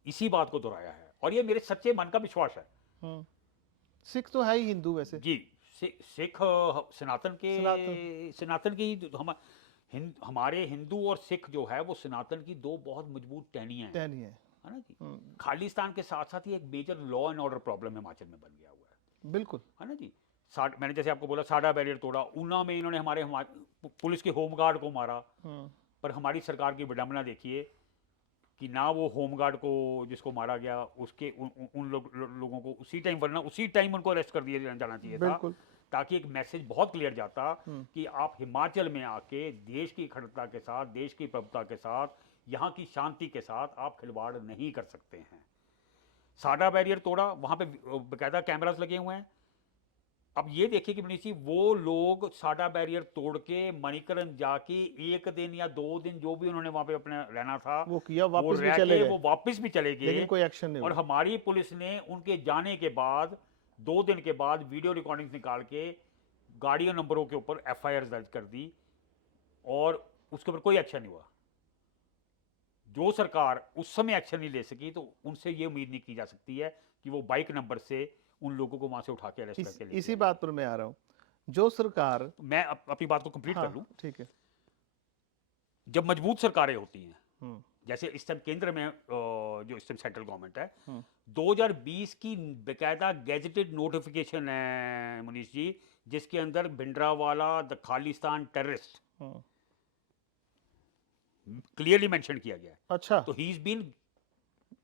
इसी बात को दोहराया है और ये मेरे सच्चे मन का विश्वास है। सिख तो है ही हिंदू वैसे जी, सिख सनातन की हमारे हिंदू और सिख जो है वो सनातन की दो बहुत मजबूत टहनियां हैं, है ना जी। खालिस्तान के साथ साथ ही एक major law and order problem Himachal में बन गया हुआ है, बिल्कुल, है ना जी। मैंने जैसे आपको बोला साडा बैरियर तोड़ा, ऊना में इन्होंने हमारे पुलिस के होमगार्ड को मारा, पर हमारी सरकार की विडंबना देखिए कि ना वो होमगार्ड को जिसको मारा गया उसके उन लोगों को उसी टाइम, वरना उसी टाइम उनको अरेस्ट कर दिया जाना चाहिए था, ताकि एक मैसेज बहुत क्लियर जाता कि आप हिमाचल में आके देश की अखंडता के साथ, देश की प्रभुता के साथ, यहाँ की शांति के साथ आप खिलवाड़ नहीं कर सकते हैं। साडा बैरियर तोड़ा, वहाँ पे बाकायदा कैमरास लगे हुए हैं। अब ये देखिए कि मनीष जी, वो लोग साडा बैरियर तोड़ के मणिकरण जाके 1 दिन या 2 दिन जो भी उन्होंने वहाँ पे अपने रहना था वो किया, वो वापस भी चले गए, लेकिन कोई एक्शन नहीं और हमारी पुलिस ने उनके जाने के बाद 2 दिन के बाद वीडियो रिकॉर्डिंग्स निकाल के गाड़ियों नंबरों के ऊपर एफआईआर दर्ज कर दी और उसके ऊपर कोई एक्शन नहीं हुआ। जो सरकार उस समय एक्शन नहीं ले सकी तो उनसे ये उम्मीद नहीं की जा सकती है कि वो बाइक नंबर से उन लोगों को वहां से उठा के अरेस्ट करके इसी बात पर मैं आ रहा हूँ। जो सरकार, मैं अपनी बात को कंप्लीट कर लूं, ठीक है। जब मजबूत सरकारें होती हैं, जैसे इस टाइम केंद्र में जो इस टाइम सेंट्रल गवर्नमेंट है, 2020 की बेकायदा गैजेटेड नोटिफिकेशन है मनीष जी, जिसके अंदर Bhindranwala the Khalistan terrorist clearly mention किया गया है। अच्छा, तो he is been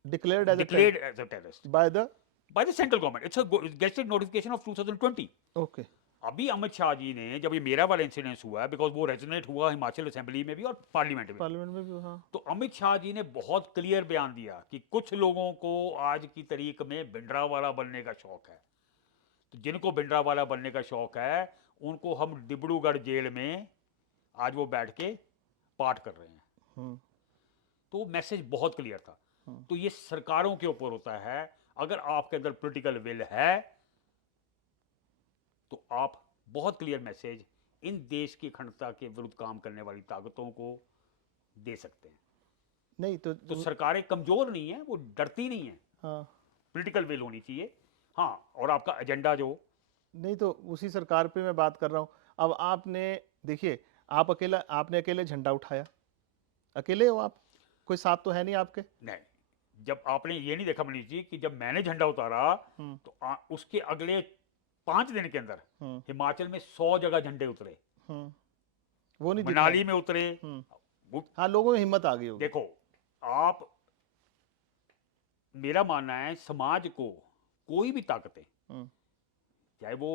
declared as a terrorist by the central government. It's a gazetted notification of 2020. Okay. अभी अमित शाह जी ने, जब ये मेरा वाला इंसिडेंस हुआ है, बिकॉज वो रेजोनेट हुआ हिमाचल असेंबली में भी और पार्लियामेंट में भी, हाँ। तो अमित शाह जी ने बहुत क्लियर बयान दिया कि कुछ लोगों को आज की तारीख में भिंडरावाला बनने का शौक है, तो जिनको भिंडरावाला बनने का शौक है उनको हम डिब्रूगढ़ जेल में आज वो बैठ के पाठ कर रहे हैं। तो मैसेज बहुत क्लियर था। तो ये सरकारों के ऊपर होता है, अगर आपके अंदर पॉलिटिकल विल है तो आप बहुत क्लियर मैसेज इन देश की अखंडता के विरुद्ध काम करने वाली ताकतों को दे सकते हैं। नहीं तो सरकारें कमजोर नहीं है, वो डरती नहीं है। हाँ, पॉलिटिकल विल होनी चाहिए। हाँ, और आपका एजेंडा जो नहीं, तो उसी सरकार पे मैं बात कर रहा हूँ। अब आपने देखिए, आपने अकेले झंडा उठाया, अकेले हो आप, कोई साथ तो है नहीं आपके। नहीं, जब आपने ये नहीं देखा मनीष जी कि जब मैंने झंडा उतारा तो उसके अगले 5 दिन के अंदर हिमाचल में 100 जगह झंडे उतरे, वो नहीं, मनाली में उतरे। हाँ, लोगों में हिम्मत आ गई होगी। देखो, आप, मेरा मानना है समाज को कोई भी ताकतें हम्म, चाहे वो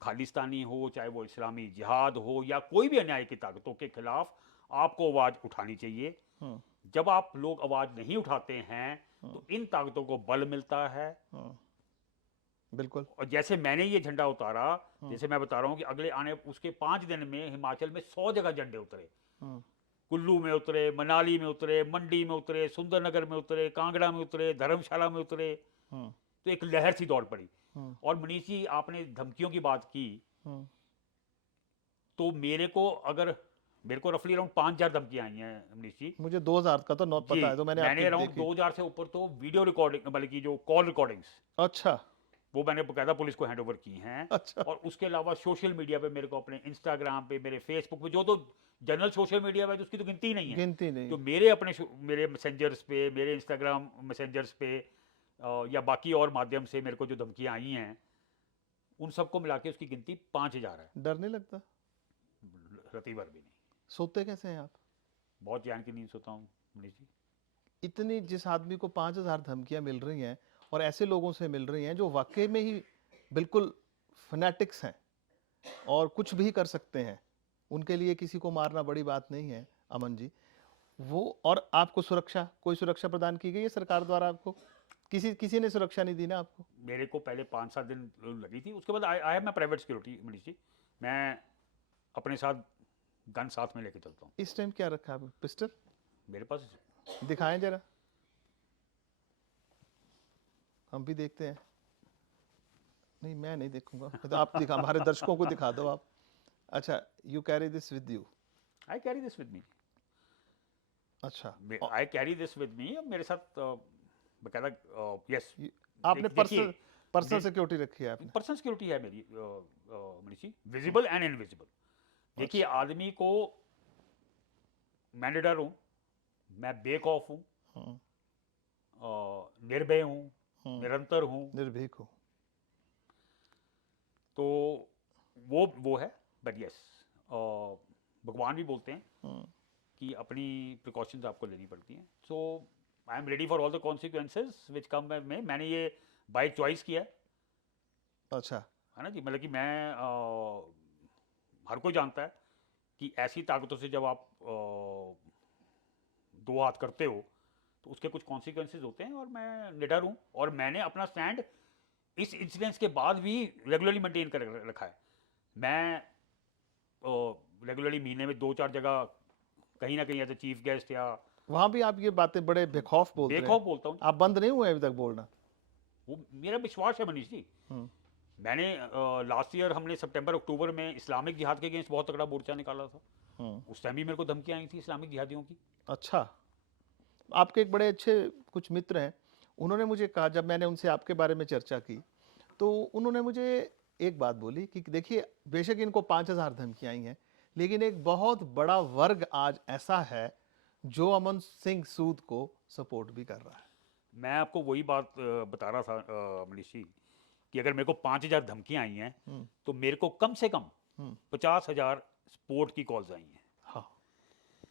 खालिस्तानी हो, चाहे वो इस्लामी जिहाद हो, या कोई भी अन्याय की ताकतों के खिलाफ आपको आवाज़ उठानी चाहिए। हम्म, जब आप लोग आवाज़ नहीं उठाते हैं तो इन ताकतों को बल मिलता है। हम्म, बिल्कुल। और जैसे मैंने ये झंडा उतारा, हम्म, जैसे मैं बता रहा हूँ कि अगले आने उसके 5 दिन में हिमाचल में 100 जगह झंडे उतरे। हम्म, कुल्लू में उतरे, मनाली में उतरे, मंडी में उतरे, सुंदरनगर में उतरे, कांगड़ा में उतरे, धर्मशाला में उतरे। हम्म, तो एक लहर सी दौड़ पड़ी। हम्म, और मनीष जी, आपने धमकियों की बात की, हम्म, तो मेरे को रफली अराउंड 5,000 धमकियां आई हैं मनीष जी। मुझे 2000 का तो नॉट जी, पता है, तो मैंने मैंने आपकी अराउंड देखी। 2,000 से ऊपर तो वीडियो रिकॉर्डिंग, बल्कि जो कॉल रिकॉर्डिंग्स, अच्छा। वो मैंने बकायदा पुलिस को हैंड ओवर की हैं। अच्छा। और उसके अलावा सोशल मीडिया पे मेरे को, अपने इंस्टाग्राम पे, मेरे फेसबुक पे, जो तो जनरल सोशल मीडिया पे, उसकी तो गिनती ही नहीं है। गिनती नहीं। तो मेरे मैसेंजर्स पे, मेरे इंस्टाग्राम मैसेंजर्स पे, या बाकी और माध्यम से मेरे को जो धमकियां आई हैं, उन सबको मिला के उसकी गिनती 5,000 है। डर नहीं लगता? रती भर भी नहीं। सोते कैसे हैं आप? बहुत चैन की नींद सोता हूँ मनीष जी। इतनी, जिस आदमी को 5000 धमकियां मिल रही हैं और ऐसे लोगों से मिल रही हैं जो वाकई में ही बिल्कुल फनेटिक्स हैं और कुछ भी कर सकते हैं, उनके लिए किसी को मारना बड़ी बात नहीं है अमन जी। वो, और आपको सुरक्षा, कोई सुरक्षा प्रदान की गई है सरकार द्वारा आपको? किसी ने सुरक्षा नहीं दी ना आपको? मेरे को पहले 5-7 दिन लगी थी, उसके बाद I have my private security Manish ji. मैं अपने साथ गन साथ में लेके चलता हूँ। इस टाइम क्या रखा है? पिस्टल मेरे पास दिखाएं जरा, हम भी देखते हैं। नहीं, मैं नहीं देखूंगा, तो आप दिखा, हमारे दर्शकों को दिखा दो आप। अच्छा, you carry this with you? I carry this with me. अच्छा। I carry this with me. मेरे साथ बकायदा, यस, आपने देखिए, पर्सनल सिक्योरिटी रखी है आपने? पर्सनल सिक्योरिटी है मेरी Manish ji, visible and invisible. देखिए, आदमी को, मैं निडर हूँ, मैं बेखौफ हूँ, हम्म, निर्भय हूँ, निरंतर हूँ। निर्भीक हो। तो वो है। बट यस, भगवान भी बोलते हैं कि अपनी प्रिकॉशंस आपको लेनी पड़ती हैं। So I am ready for all the consequences which come in. मैंने ये बाय चॉइस किया है। अच्छा। है ना जी, मतलब कि मैं, हर कोई जानता है कि ऐसी ताकतों से जब आप दो हाथ करते हो तो उसके कुछ कॉन्सिक्वेंसेज होते हैं। और मैं निडर हूँ, और मैंने अपना स्टैंड इस इंसिडेंस के बाद भी रेगुलरली मेंटेन कर रखा है। मैं रेगुलरली महीने में 2-4 जगह कहीं ना कहीं एज ए चीफ गेस्ट या, वहां भी आप ये बातें बड़े बेखौफ बोलते हैं। बेखौफ बोलता हूँ। आप बंद नहीं हुए अभी तक बोलना? वो मेरा विश्वास है मनीष जी। हम्म, मैंने लास्ट ईयर हमने सितंबर अक्टूबर में इस्लामिक जिहाद के अगेंस्ट बहुत तगड़ा मोर्चा निकाला था। उस टाइम भी मेरे को धमकियां आई थी इस्लामिक जिहादियों की। अच्छा। आपके एक बड़े अच्छे कुछ मित्र हैं, उन्होंने मुझे कहा, जब मैंने उनसे आपके बारे में चर्चा की, तो उन्होंने मुझे एक बात बोली कि देखिए, बेशक इनको 5000 धमकियां आई हैं, लेकिन एक बहुत बड़ा वर्ग आज ऐसा है जो अमन सिंह सूद को सपोर्ट भी कर रहा है। मैं आपको वही बात बता रहा था मनीष जी, कि अगर मेरे को 5,000 धमकियां आई हैं तो मेरे को कम से कम 50,000 सपोर्ट की कॉल्स आई हैं। हाँ,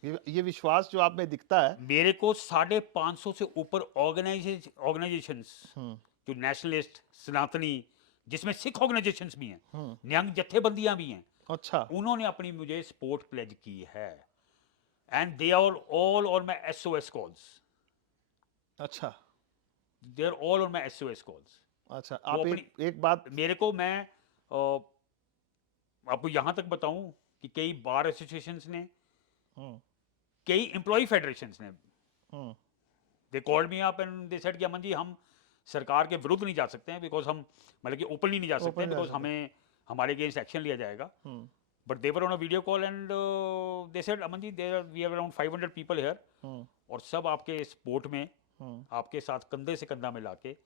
ये विश्वास जो आप में दिखता है। मेरे को 550 से ऊपर ऑर्गेनाइजेशंस, जो नेशनलिस्ट, सनातनी, जिसमें सिख ऑर्गेनाइजेशंस भी हैं, न्यंग जत्थेबंदियां भी हैं, अच्छा। उन्होंने अपनी मुझे सपोर्ट प्लेज की है। And they are all on my SOS calls. अच्छा। They are all on my SOS calls. अच्छा, वो आप एक बात, मेरे को, मैं आपको यहां तक बताऊं कि कई बार एसोसिएशंस ने, कई एम्प्लॉय फेडरेशंस ने, they called me up and they said कि अमन जी, हम सरकार के विरुद्ध नहीं जा सकते हैं, बिकॉज हम, मतलब कि ओपनली नहीं जा सकते हैं, बिकॉज हमें, हमारे अगेंस्ट एक्शन लिया जाएगा। But they were on a video call and they said, Aman ji, we have around 500 people here, और सब आपके सपोर्ट में, आपके साथ कंधे से कंधा मिला के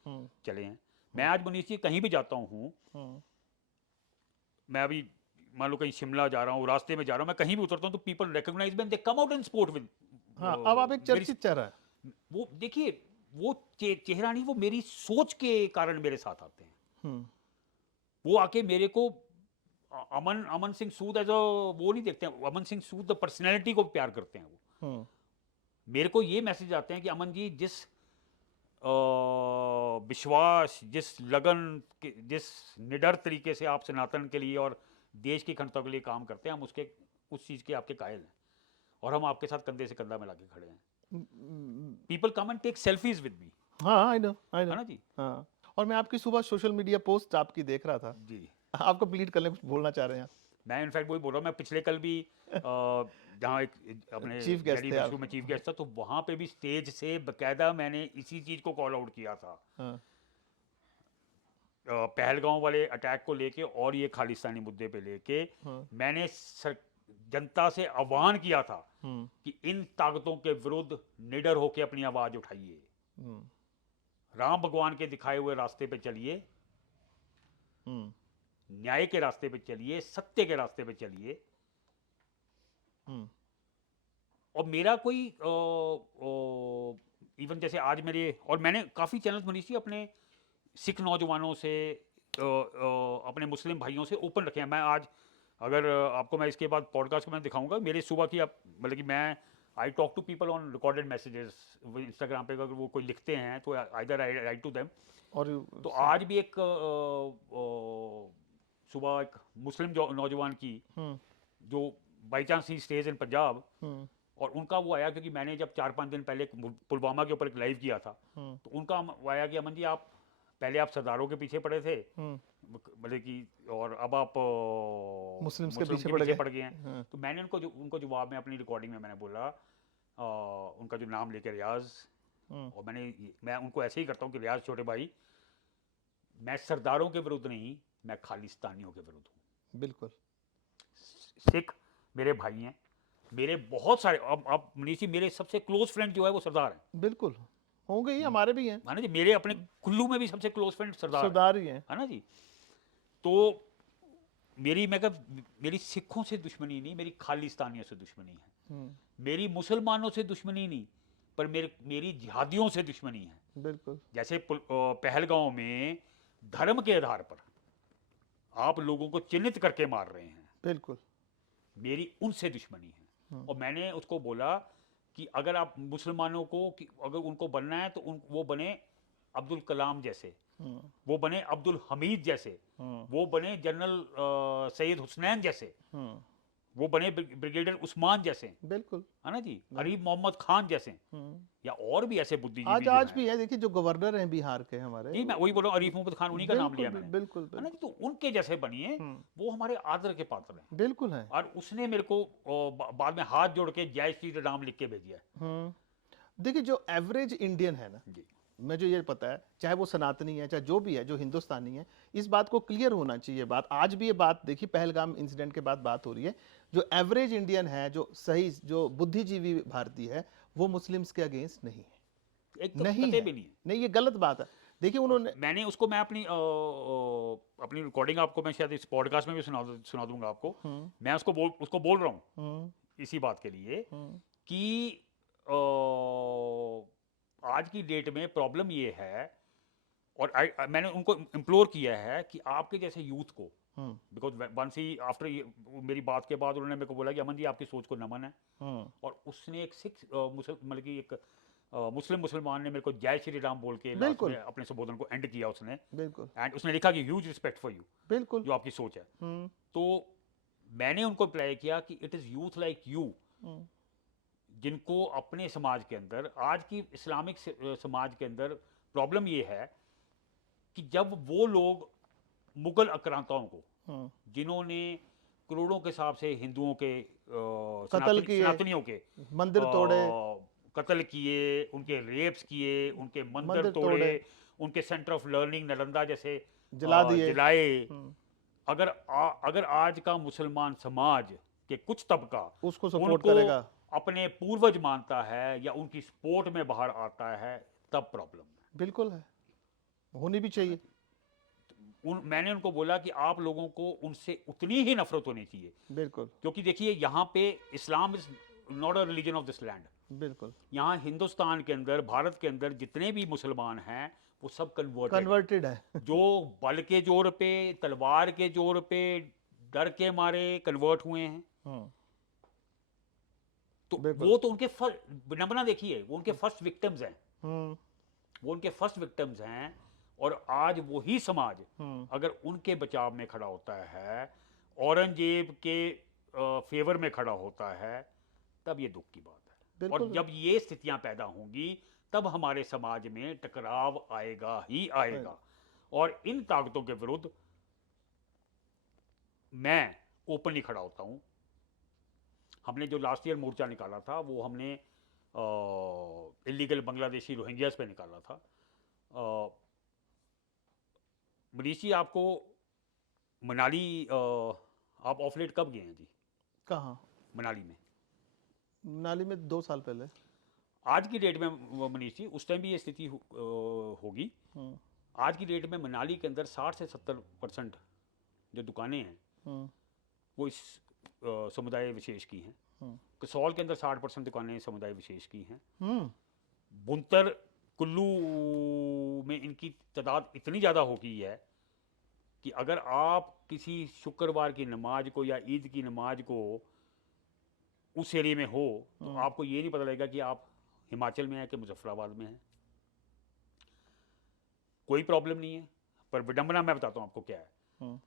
चले हैं। मैं आज मनीष जी कहीं भी जाता हूँ, मैं अभी मान लो कहीं शिमला जा रहा हूँ, रास्ते में जा रहा हूँ, मैं कहीं भी उतरता हूँ तो people recognise me and they come out and support with. हाँ, अब आप एक चर्चित चेहरा है। वो देखिए, वो चेहरा नहीं, वो मेरी सोच के कारण मेरे साथ आते हैं। वो आके मेरे को अमन सिंह सूद एज वो नहीं देखते हैं, अमन सिंह सूद द पर्सनैलिटी को प्यार करते हैं। वो मेरे को ये मैसेज आते हैं कि अमन जी, जिस विश्वास, जिस लगन, जिस निडर तरीके से आप सनातन के लिए और देश की अखंडता के लिए काम करते हैं, हम उसके उस चीज़ के आपके कायल हैं और हम आपके साथ कंधे से कंधा मिला के खड़े हैं। People come and take selfies with me, हाँ, आई नो है ना जी? हाँ। और मैं आपकी सुबह सोशल मीडिया पोस्ट आपकी देख रहा था, जी, आप कंप्लीट कर लें, कुछ बोलना चाह रहे हैं? मैं इनफैक्ट वही बोल रहा हूँ। मैं पिछले कल भी जहाँ एक अपने चीफ गेस्ट डेली थे मशहूर आप। में चीफ गेस्ट था, तो वहाँ पे भी स्टेज से बकायदा मैंने इसी चीज़ को कॉल आउट किया था, हाँ, पहलगांव वाले अटैक को लेके और ये खालिस्तानी मुद्दे पे लेके हाँ, मैंने जनता से आह्वान किया था हम्म, कि इन ताकतों के विरुद्ध निडर होकर अपनी आवाज उठाइए, हम्म, राम भगवान के दिखाए हुए रास्ते पे चलिए, हम्म, न्याय के रास्ते पे चलिए, सत्य के रास्ते पे चलिए। हम्म, और मेरा कोई इवन जैसे आज मेरे, और मैंने काफ़ी चैनल्स मनीष जी अपने सिख नौजवानों से, अपने मुस्लिम भाइयों से ओपन रखे हैं। मैं आज अगर आपको मैं इसके बाद पॉडकास्ट को मैं दिखाऊंगा, मेरे सुबह की आप मतलब कि मैं I talk to people on recorded messages Instagram पे, अगर वो कोई लिखते हैं तो either I write to them. और तो आज भी एक सुबह एक मुस्लिम नौजवान की, हम्म, जो बाई चांस ही स्टेज इन पंजाब, हम्म, और उनका वो आया क्योंकि मैंने जब 4-5 दिन पहले पुलवामा के ऊपर एक लाइव किया था, हम्म, तो उनका वो आया कि अमन जी आप पहले आप सरदारों के पीछे पड़े थे, हम्म, मतलब कि, और अब आप मुस्लिम्स के मुस्लिम पीछे पड़ गए हैं। हाँ, तो मैंने उनको जवाब में अपनी रिकॉर्डिंग में मैंने बोला, उनका जो नाम लेके रियाज, और मैं उनको ऐसे ही करता हूँ कि रियाज छोटे भाई, मैं सरदारों के विरुद्ध नहीं, मैं खालिस्तानियों के विरुद्ध हूँ। बिल्कुल, सिख मेरे भाई हैं, मेरे बहुत सारे, अब मनीष जी मेरे सबसे क्लोज फ्रेंड जो है वो सरदार हैं, बिल्कुल होंगे ही, हमारे भी हैं, है ना जी? मेरे अपने कुल्लू में भी सबसे क्लोज फ्रेंड सरदार सरदार ही हैं। है ना जी? तो मेरी सिखों से दुश्मनी नहीं, मेरी खालिस्तानियों से दुश्मनी है। हम्म, मेरी मुसलमानों से दुश्मनी नहीं, पर मेरी जिहादियों से दुश्मनी है। बिल्कुल, जैसे पहलगांव में धर्म के आधार पर आप लोगों को चिन्हित करके मार रहे हैं, बिल्कुल, मेरी उनसे दुश्मनी है। और मैंने उसको बोला कि अगर आप मुसलमानों को, अगर उनको बनना है तो वो बने अब्दुल कलाम जैसे, हम्म, वो बने अब्दुल हमीद जैसे, हम्म, वो बने जनरल सैयद हुसनैन जैसे, हम्म, वो बने ब्रिगेडियर उस्मान जैसे, बिल्कुल, है ना जी, हरीफ मोहम्मद खान जैसे, हम्म। या और भी ऐसे बुद्धिजीवी आज जो आज हैं। भी है, देखिए जो गवर्नर हैं बिहार के हमारे, नहीं, मैं वही बोल रहा हूँ, हरीफ मोहम्मद खान, उन्हीं का नाम लिया बिल्कुल मैंने, बिल्कुल है ना जी? बिल्कुल, तो उनके जैसे बनिए, वो हमारे आदर के पात्र हैं। बिल्कुल है। और उसने मेरे को बाद में हाथ जोड़ के जय श्री राम लिख के भेजा है देखिए जो एवरेज इंडियन है ना, जी। मुझे ये पता है, चाहे वो सनातनी है, चाहे जो भी है, जो हिंदुस्तानी है, इस बात को क्लियर होना चाहिए। बात आज भी ये बात देखिए, पहलगाम इंसिडेंट के बाद बात हो रही है, जो एवरेज इंडियन है, जो सही, जो बुद्धिजीवी भारतीय है, वो मुस्लिम्स के अगेंस्ट नहीं है, एक तो नहीं कतई है, भी नहीं है। नहीं, ये गलत बात है। देखिए उन्होंने, मैंने उसको, मैं अपनी रिकॉर्डिंग आपको मैं शायद इस पॉडकास्ट में भी सुना दूंगा आपको। मैं उसको बोल रहा हूँ इसी बात के लिए कि आज की डेट में प्रॉब्लम ये है, और मैंने उनको इम्प्लोर किया है कि आपके जैसे यूथ को, बिकॉज वंस ही आफ्टर मेरी बात के बाद उन्होंने मेरे को बोला कि अमन जी आपकी सोच को नमन है, और उसने एक सिख मतलब कि एक मुसलमान ने मेरे को जय श्री राम बोल के लास्ट बिल्कुल, में अपने संबोधन को एंड किया उसने, बिल्कुल, एंड उसने लिखा कि ह्यूज रिस्पेक्ट फॉर यू, बिल्कुल, जो आपकी सोच है। तो मैंने उनको अप्लाई किया कि it is youth like you, जिनको अपने समाज के अंदर, आज की इस्लामिक समाज के अंदर प्रॉब्लम ये है कि जब वो लोग मुगल आक्रांताओं को, जिन्होंने करोड़ों के हिसाब से हिंदुओं के कत्ल किए, सनातनियों के मंदिर तोड़े, कत्ल किए, उनके रेप्स किए, उनके मंदिर तोड़े, तोड़े, उनके सेंटर ऑफ लर्निंग नालंदा जैसे जला दिए, जलाए, अगर आज का मुसलमान समाज के कुछ तबका उसको सपोर्ट करेगा, अपने पूर्वज मानता है या उनकी सपोर्ट में बाहर आता है, तब प्रॉब्लम है। बिल्कुल है, होनी भी चाहिए। मैंने उनको बोला कि आप लोगों को उनसे उतनी ही नफरत होनी चाहिए, बिल्कुल, क्योंकि देखिए यहाँ पे Islam is not a religion of this land. बिल्कुल, यहाँ हिंदुस्तान के अंदर, भारत के अंदर जितने भी मुसलमान हैं वो सब कन्वर्टेड है। जो बल के जोर पे, तलवार के जोर पे, डर के मारे कन्वर्ट हुए हैं। तो वो तो उनके नमूना देखिए, वो उनके फर्स्ट विक्टिम्स हैं। वो उनके फर्स्ट विक्टिम्स हैं, और आज वही समाज अगर उनके बचाव में खड़ा होता है, औरंगजेब के फेवर में खड़ा होता है, तब ये दुख की बात है। और बिल्कुल जब ये स्थितियां पैदा होंगी तब हमारे समाज में टकराव आएगा ही आएगा। और इन ताकतों के विरुद्ध मैं ओपनली खड़ा होता हूं। हमने जो लास्ट ईयर मोर्चा निकाला था वो हमने इलीगल बांग्लादेशी रोहिंग्यास पे निकाला था। मनीष जी, आपको मनाली आप ऑफ लेट कब गए हैं जी? कहाँ? मनाली में? मनाली में 2 साल पहले। आज की डेट में मनीष जी, उस टाइम भी ये स्थिति होगी। आज की डेट में मनाली के अंदर 60 से 70% जो दुकानें हैं वो इस समुदाय विशेष की हैं। कसौल के अंदर 60% दुकानें समुदाय विशेष की हैं। बुनतर कुल्लू में इनकी तादाद इतनी ज़्यादा हो गई है कि अगर आप किसी शुक्रवार की नमाज को या ईद की नमाज को उस एरिया में हो तो आपको ये नहीं पता लगेगा कि आप हिमाचल में हैं कि मुजफ्फराबाद में हैं। कोई प्रॉब्लम नहीं है, पर विडंबना मैं बताता हूँ आपको क्या है।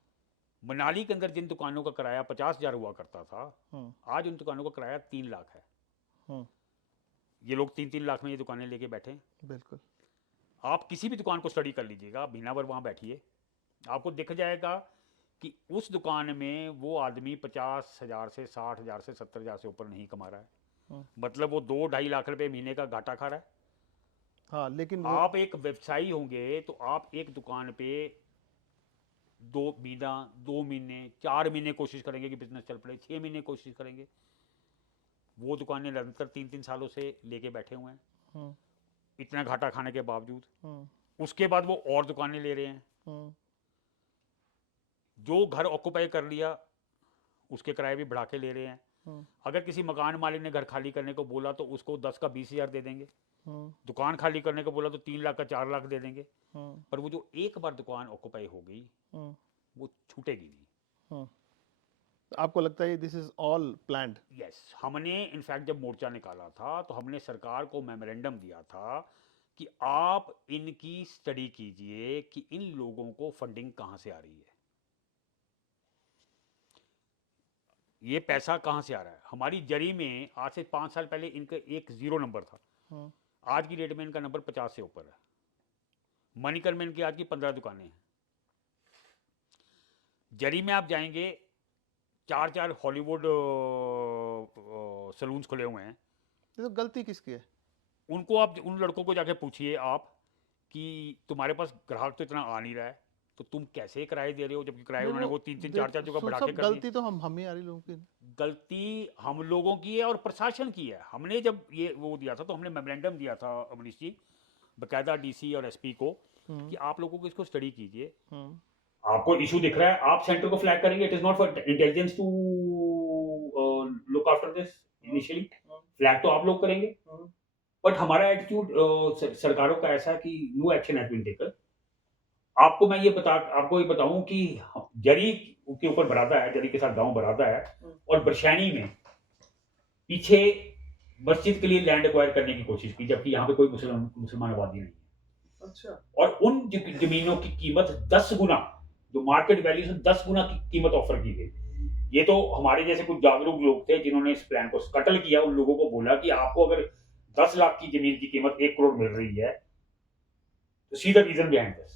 मनाली के अंदर जिन दुकानों का किराया 50,000 हुआ करता था, आज उन दुकानों का किराया 3 लाख है। ये लोग 3-3 लाख में ये दुकानें लेके बैठे हैं। बिल्कुल। आप किसी भी दुकान को स्टडी कर लीजिएगा, महीना भर वहाँ बैठिए, आपको दिख जाएगा कि उस दुकान में वो आदमी 50,000 से 60,000 से 70,000 से ऊपर नहीं कमा रहा है। मतलब वो 2-2.5 लाख रुपए महीने का घाटा खा रहा है। हाँ, लेकिन आप एक व्यवसायी होंगे तो आप एक दुकान पे 2 महीने 4 महीने कोशिश करेंगे कि बिजनेस चल पड़े, 6 महीने कोशिश करेंगे। वो दुकानें निरंतर 3-3 सालों से लेके बैठे हुए हैं, इतना घाटा खाने के बावजूद। उसके बाद वो और दुकानें ले रहे हैं। जो घर ऑक्यूपाई कर लिया उसके किराए भी बढ़ा के ले रहे हैं। अगर किसी मकान मालिक ने घर खाली करने को बोला तो उसको 10 का 20,000 दे देंगे। दुकान खाली करने को बोला तो 3 लाख का 4 लाख दे देंगे। पर वो जो एक बार दुकान ऑक्यूपाई हो गई वो छूटेगी नहीं। आपको लगता है this is all planned? Yes, हमने इनफैक्ट जब मोर्चा निकाला था तो हमने सरकार को मेमोरेंडम दिया था कि आप इनकी स्टडी कीजिए कि इन लोगों को फंडिंग कहां से आ रही है, ये पैसा कहां से आ रहा है। हमारी जरी में आज से 5 साल पहले इनका एक 0 नंबर था, आज की डेट में इनका नंबर 50 से ऊपर है। मणिकर में इनकी आज की 15 दुकानें हैं। जरी में आप जाएंगे 4-4 हॉलीवुड सलून्स खुले हुए हैं। ये तो गलती किसकी है? उनको आप उन लड़कों को जाके पूछिए आप कि तुम्हारे पास ग्राहक तो इतना आ नहीं रहा है तो तुम कैसे किराए दे रहे हो, जबकि किराए उन्होंने वो 3-3 4-4 जगह बढ़ा के कर दिए। गलती तो हम ही आ रही लोगों की। गलती हम लोगों की है और प्रशासन की है। हमने जब ये वो दिया था तो हमने मेमोरेंडम दिया था अमरीश जी, बकायदा डीसी और एसपी को, कि आप लोगों को इसको स्टडी कीजिए। आपको इशू दिख रहा है, आप सेंटर को फ्लैग करेंगे। It is not for intelligence to look after this initially, flag तो आप लोग करेंगे। बट हमारा एटीट्यूड सरकारों का ऐसा है कि no action has been taken. आपको मैं ये बताऊं कि जरी के ऊपर बरादा है, जरी के साथ गांव बरादा है, और बरशैनी में पीछे मस्जिद के लिए लैंड एक्वायर करने की कोशिश की, जबकि यहाँ पे कोई मुसलमान आबादी नहीं है। अच्छा। और उन जमीनों की कीमत 10 गुना, जो मार्केट वैल्यू से 10 गुना की कीमत ऑफर की गई। ये तो हमारे जैसे कुछ जागरूक लोग थे जिन्होंने इस प्लान को स्कटल किया। उन लोगों को बोला कि आपको अगर 10 लाख की जमीन की कीमत 1 करोड़ मिल रही है तो see the reason behind this.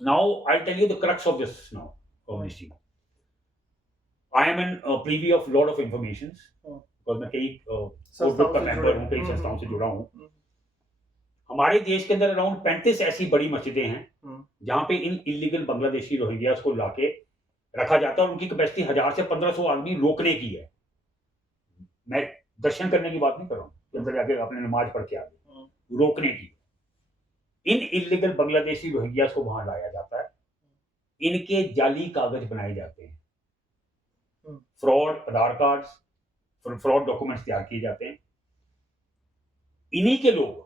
Now I'll tell you the crux of this now, Communist. I am in privy of lot of informations because मैं कई बोर्ड का मेंबर हूँ, कई संस्थाओं से जुड़ा हूँ। हमारे देश के अंदर अराउंड 35 ऐसी बड़ी मस्जिदें हैं जहाँ पे इन इलीगल बांग्लादेशी रोहिंग्यास को लाके रखा जाता है और उनकी कैपेसिटी 1000 से 1500 आदमी रोकने की है। मैं दर्शन करने की बात नहीं कर रहा हूँ, अंदर जाके अपने नमाज पढ़ के आगे, रोकने की। इन इलीगल बांग्लादेशी रोहिंग्यास को वहां लाया जाता है, इनके जाली कागज बनाए जाते हैं, फ्रॉड आधार कार्ड, फ्रॉड डॉक्यूमेंट्स तैयार किए जाते हैं। इन्हीं के लोग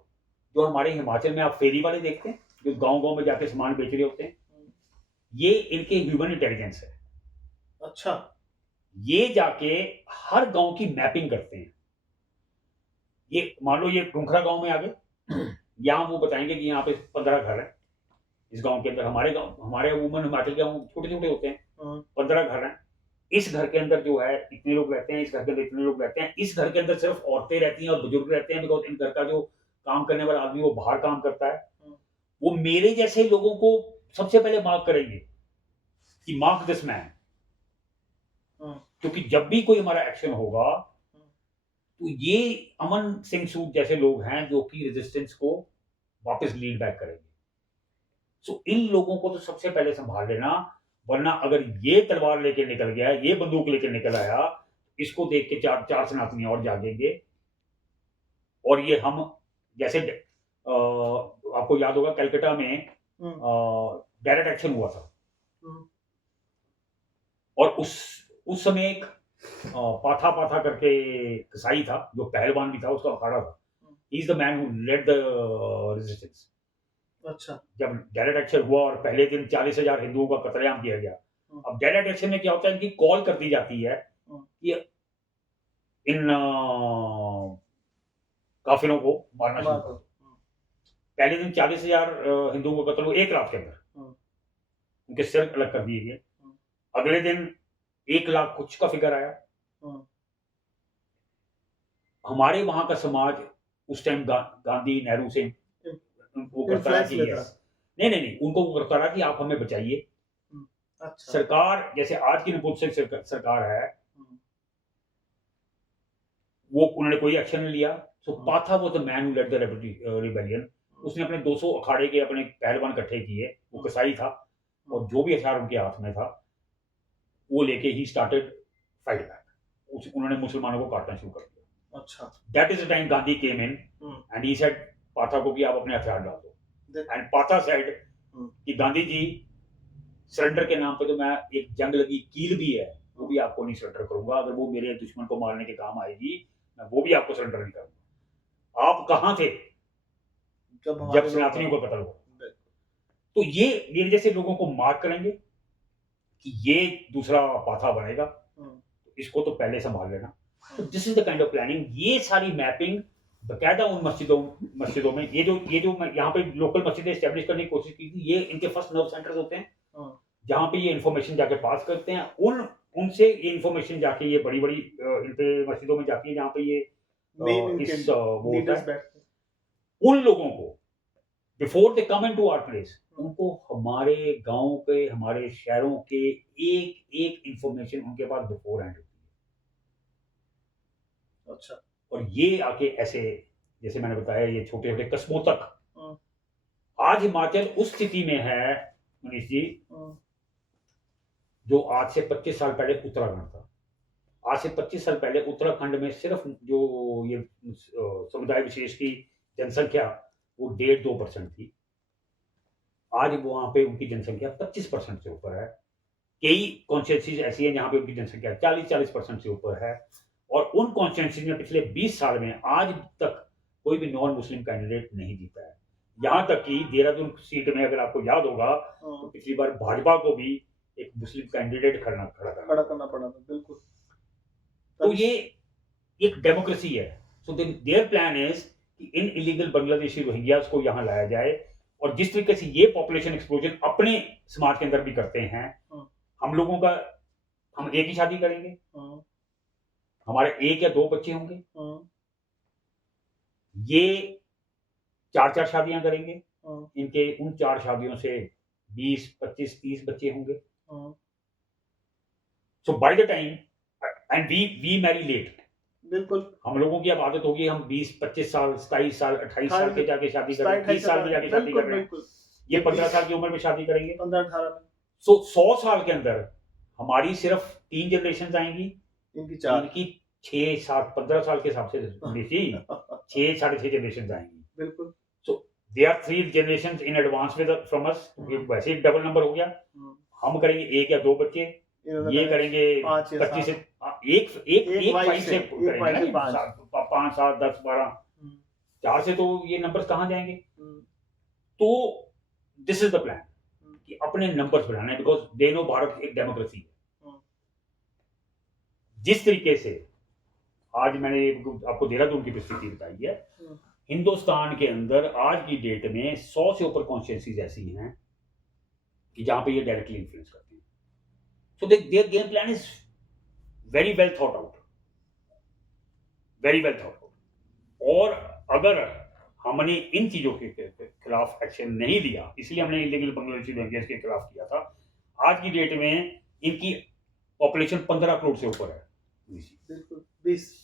जो हमारे हिमाचल में आप फेरी वाले देखते हैं जो गांव-गांव में जाके सामान बेच रहे होते हैं, ये इनके ह्यूमन इंटेलिजेंस है। अच्छा। ये जाके हर गांव की मैपिंग करते हैं। ये मान लो ये टुंखरा गांव में आ गए, यहाँ वो बताएंगे कि यहाँ पे 15 घर हैं इस गांव के अंदर। हमारे अमूमन हिमाचल के गाँव छोटे छोटे होते हैं, 15 घर हैं। इस घर के अंदर जो है इतने लोग रहते हैं, इस घर के अंदर इतने लोग रहते हैं, इस घर के अंदर सिर्फ औरतें रहती हैं और बुजुर्ग रहते हैं, बिकॉज इन घर का जो काम करने वाला आदमी वो बाहर काम करता है। वो मेरे जैसे लोगों को सबसे पहले मार्क करेंगे कि मार्क दिस मैन, क्योंकि जब भी कोई हमारा एक्शन होगा तो ये अमन सिंह सूद जैसे लोग हैं जो कि रेजिस्टेंस को वापस लीड बैक करेंगे। सो इन लोगों को तो सबसे पहले संभाल लेना, वरना अगर ये तलवार लेके निकल गया, ये बंदूक लेके निकल आया, इसको देख के चार सनातनी और जागेंगे। और ये हम जैसे आपको याद होगा कलकत्ता में डायरेक्ट एक्शन हुआ था, और उस समय एक पाथा करके कसाई था जो पहलवान भी था, उसका अखाड़ा था। He is the man who led the resistance. अच्छा, जब डायरेक्ट एक्शन हुआ और पहले दिन 40,000 हिंदुओं का कत्लेआम किया गया, अब डायरेक्ट एक्शन में क्या होता है, इनकी कॉल कर दी जाती है कि इन काफिरों को मारना शुरू करो। पहले दिन 40,000 हिंदुओं का कत्ल हुआ एक रात के अंदर, उनके सिर अलग कर दिए गए। अगले दिन 1 लाख कुछ का फिगर आया। हमारे वहां का समाज उस टाइम गांधी नेहरू से वो करता रहा कि नहीं, उनको वो करता रहा कि आप हमें बचाइए। अच्छा। सरकार जैसे आज की नपुंसक सरकार है, वो उन्होंने कोई एक्शन नहीं लिया। सो पाथा वो the man who led the rebellion. उसने अपने 200 अखाड़े के अपने पहलवान इकट्ठे किए, वो कसाई था, और जो भी हथियार उनके हाथ में था वो लेके ही स्टार्टेड फाइट बैक। उन्होंने मुसलमानों को काटना शुरू कर दिया। अच्छा, that is the time Gandhi came in and he said पाथा को कि आप अपने हथियार डाल दो। एंड पाथा सेड कि गांधी जी, सरेंडर के नाम पे तो मैं एक जंग लगी कील भी है वो भी आपको नहीं सरेंडर करूंगा। अगर वो मेरे दुश्मन को मारने के काम आएगी, मैं वो भी आपको सरेंडर नहीं करूंगा। आप कहां थे जब सनातनियों का कत्ल हुआ? तो ये मेरे जैसे लोगों को मार्क करेंगे कि ये दूसरा पाथा बनेगा, तो इसको तो पहले संभाल लेना। तो this is the kind of planning. ये सारी मैपिंग बकायदा उन मस्जिदों में, ये जो मैं यहाँ पे लोकल मस्जिदें एस्टेब्लिश करने की कोशिश की थी, ये इनके फर्स्ट नर्व सेंटर्स होते हैं जहाँ पे ये इन्फॉर्मेशन जाके पास करते हैं। उनसे ये इन्फॉर्मेशन जाके ये बड़ी इन पे मस्जिदों में जाती है जहाँ पे ये वो होता है। उन लोगों को before they come into our place, उनको हमारे गांव के, हमारे शहरों के एक इंफॉर्मेशन उनके पास बिफोर हैंड होती है। अच्छा, और ये आके ऐसे जैसे मैंने बताया ये छोटे छोटे कस्बों तक। आज हिमाचल उस स्थिति में है मनीष जी, जो आज से 25 साल पहले उत्तराखंड था। आज से 25 साल पहले उत्तराखंड में सिर्फ जो ये समुदाय विशेष की जनसंख्या वो 1.5-2% थी। आज वहां पे उनकी जनसंख्या 25% से ऊपर है। कई कॉन्स्टिट्यूंसीज ऐसी हैं जहां पे उनकी जनसंख्या 40% से ऊपर है। और उन कॉन्स्टिट्यूंसीज में पिछले 20 साल में आज तक कोई भी नॉन मुस्लिम कैंडिडेट नहीं जीता है। यहाँ तक कि देहरादून सीट में अगर आपको याद होगा तो पिछली बार भाजपा को भी एक मुस्लिम कैंडिडेट खड़ा करना पड़ा था। बिल्कुल। तो ये एक डेमोक्रेसी है। सो देयर प्लान इज कि इन इलीगल बांग्लादेशी रोहिंग्यास को यहाँ लाया जाए, और जिस तरीके से ये पॉपुलेशन एक्सप्लोजन अपने समाज के अंदर भी करते हैं, हम लोगों का, हम एक ही शादी करेंगे, हमारे 1 या 2 बच्चे होंगे, ये 4 शादियां करेंगे, इनके उन 4 शादियों से 20, 25, 30 बच्चे होंगे। So by the time and we marry late. बिल्कुल। हम लोगों की अब आदत होगी, हम 20, 25 साल, 27 साल, 28 साल के जाके शादी करेंगे, 30 साल के जाके शादी कर रहे हैं, ये 15 साल की उम्र में शादी करेंगे, 15-18 में। सो 100 साल के अंदर हमारी सिर्फ 3 जनरेशन आएंगी, इनकी 6, 7, 15 साल के हिसाब से 6, 6.5 जनरेशन आएंगी। बिल्कुल। So they are 3 generation in advance from us. वैसे ही डबल नंबर हो गया। हम करेंगे 1 या 2 बच्चे, ये करेंगे 25 से एक वाइफ से करेंगे 5, 7, 10, 12, 4 से तो ये नंबर्स कहाँ जाएंगे? तो दिस इज द प्लान कि अपने नंबर्स बढ़ाना है, बिकॉज दे नो भारत एक डेमोक्रेसी है। जिस तरीके से आज मैंने आपको देहरादून की स्थिति बताई है, हिंदुस्तान के अंदर आज की डेट में 100 से ऊपर कॉन्स्टिट्यूंसीज ऐसी हैं कि जहां पे ये डायरेक्टली इन्फ्लुएंस करते हैं। So their game plan is very well thought out, very well thought out. और अगर हमने इन चीजों के खिलाफ एक्शन नहीं लिया, इसलिए हमने इलीगल बांग्लादेशी लैंग्वेज के खिलाफ किया था। आज की डेट में इनकी पॉपुलेशन 15 करोड़ से ऊपर है। बिल्कुल 20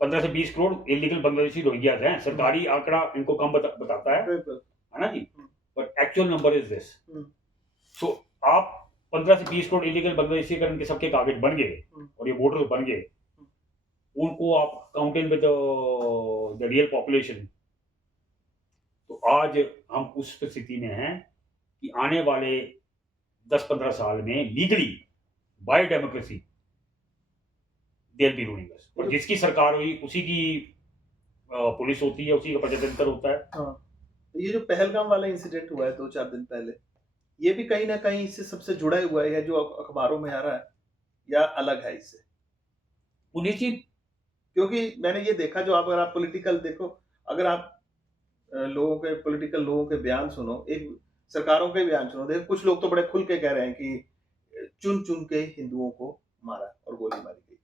15 से 20 करोड़ इलीगल बांग्लादेशी रोहिंग्यास हैं। सरकारी आंकड़ा इनको कम बताता है बिल्कुल ना जी, but actual number is this. Hmm. So आप 15 से 20 करोड़ इलीगल बांग्लादेशी अगर इनके सबके कागज बन गए और ये वोटर बन गए, उनको आप counting with the real population, तो आज हम उस स्थिति में हैं कि आने वाले 10-15 साल में legally by democracy there be ruling us. और जिसकी सरकार हुई उसी की पुलिस होती है, उसी का प्रजातंत्र होता है। हाँ, तो ये जो पहलगाम वाला इंसिडेंट हुआ है 2-4 दिन पहले, ये भी कहीं ना कहीं इससे सबसे जुड़ा हुआ है जो अखबारों में आ रहा है, या अलग है इससे? पुलिस जी, क्योंकि मैंने ये देखा, जो अगर आप पॉलिटिकल देखो, अगर आप पॉलिटिकल लोगों के बयान सुनो, एक सरकारों के बयान सुनो, देखो कुछ लोग तो बड़े खुल के कह रहे हैं कि चुन चुन के हिंदुओं को मारा और गोली मारी गई।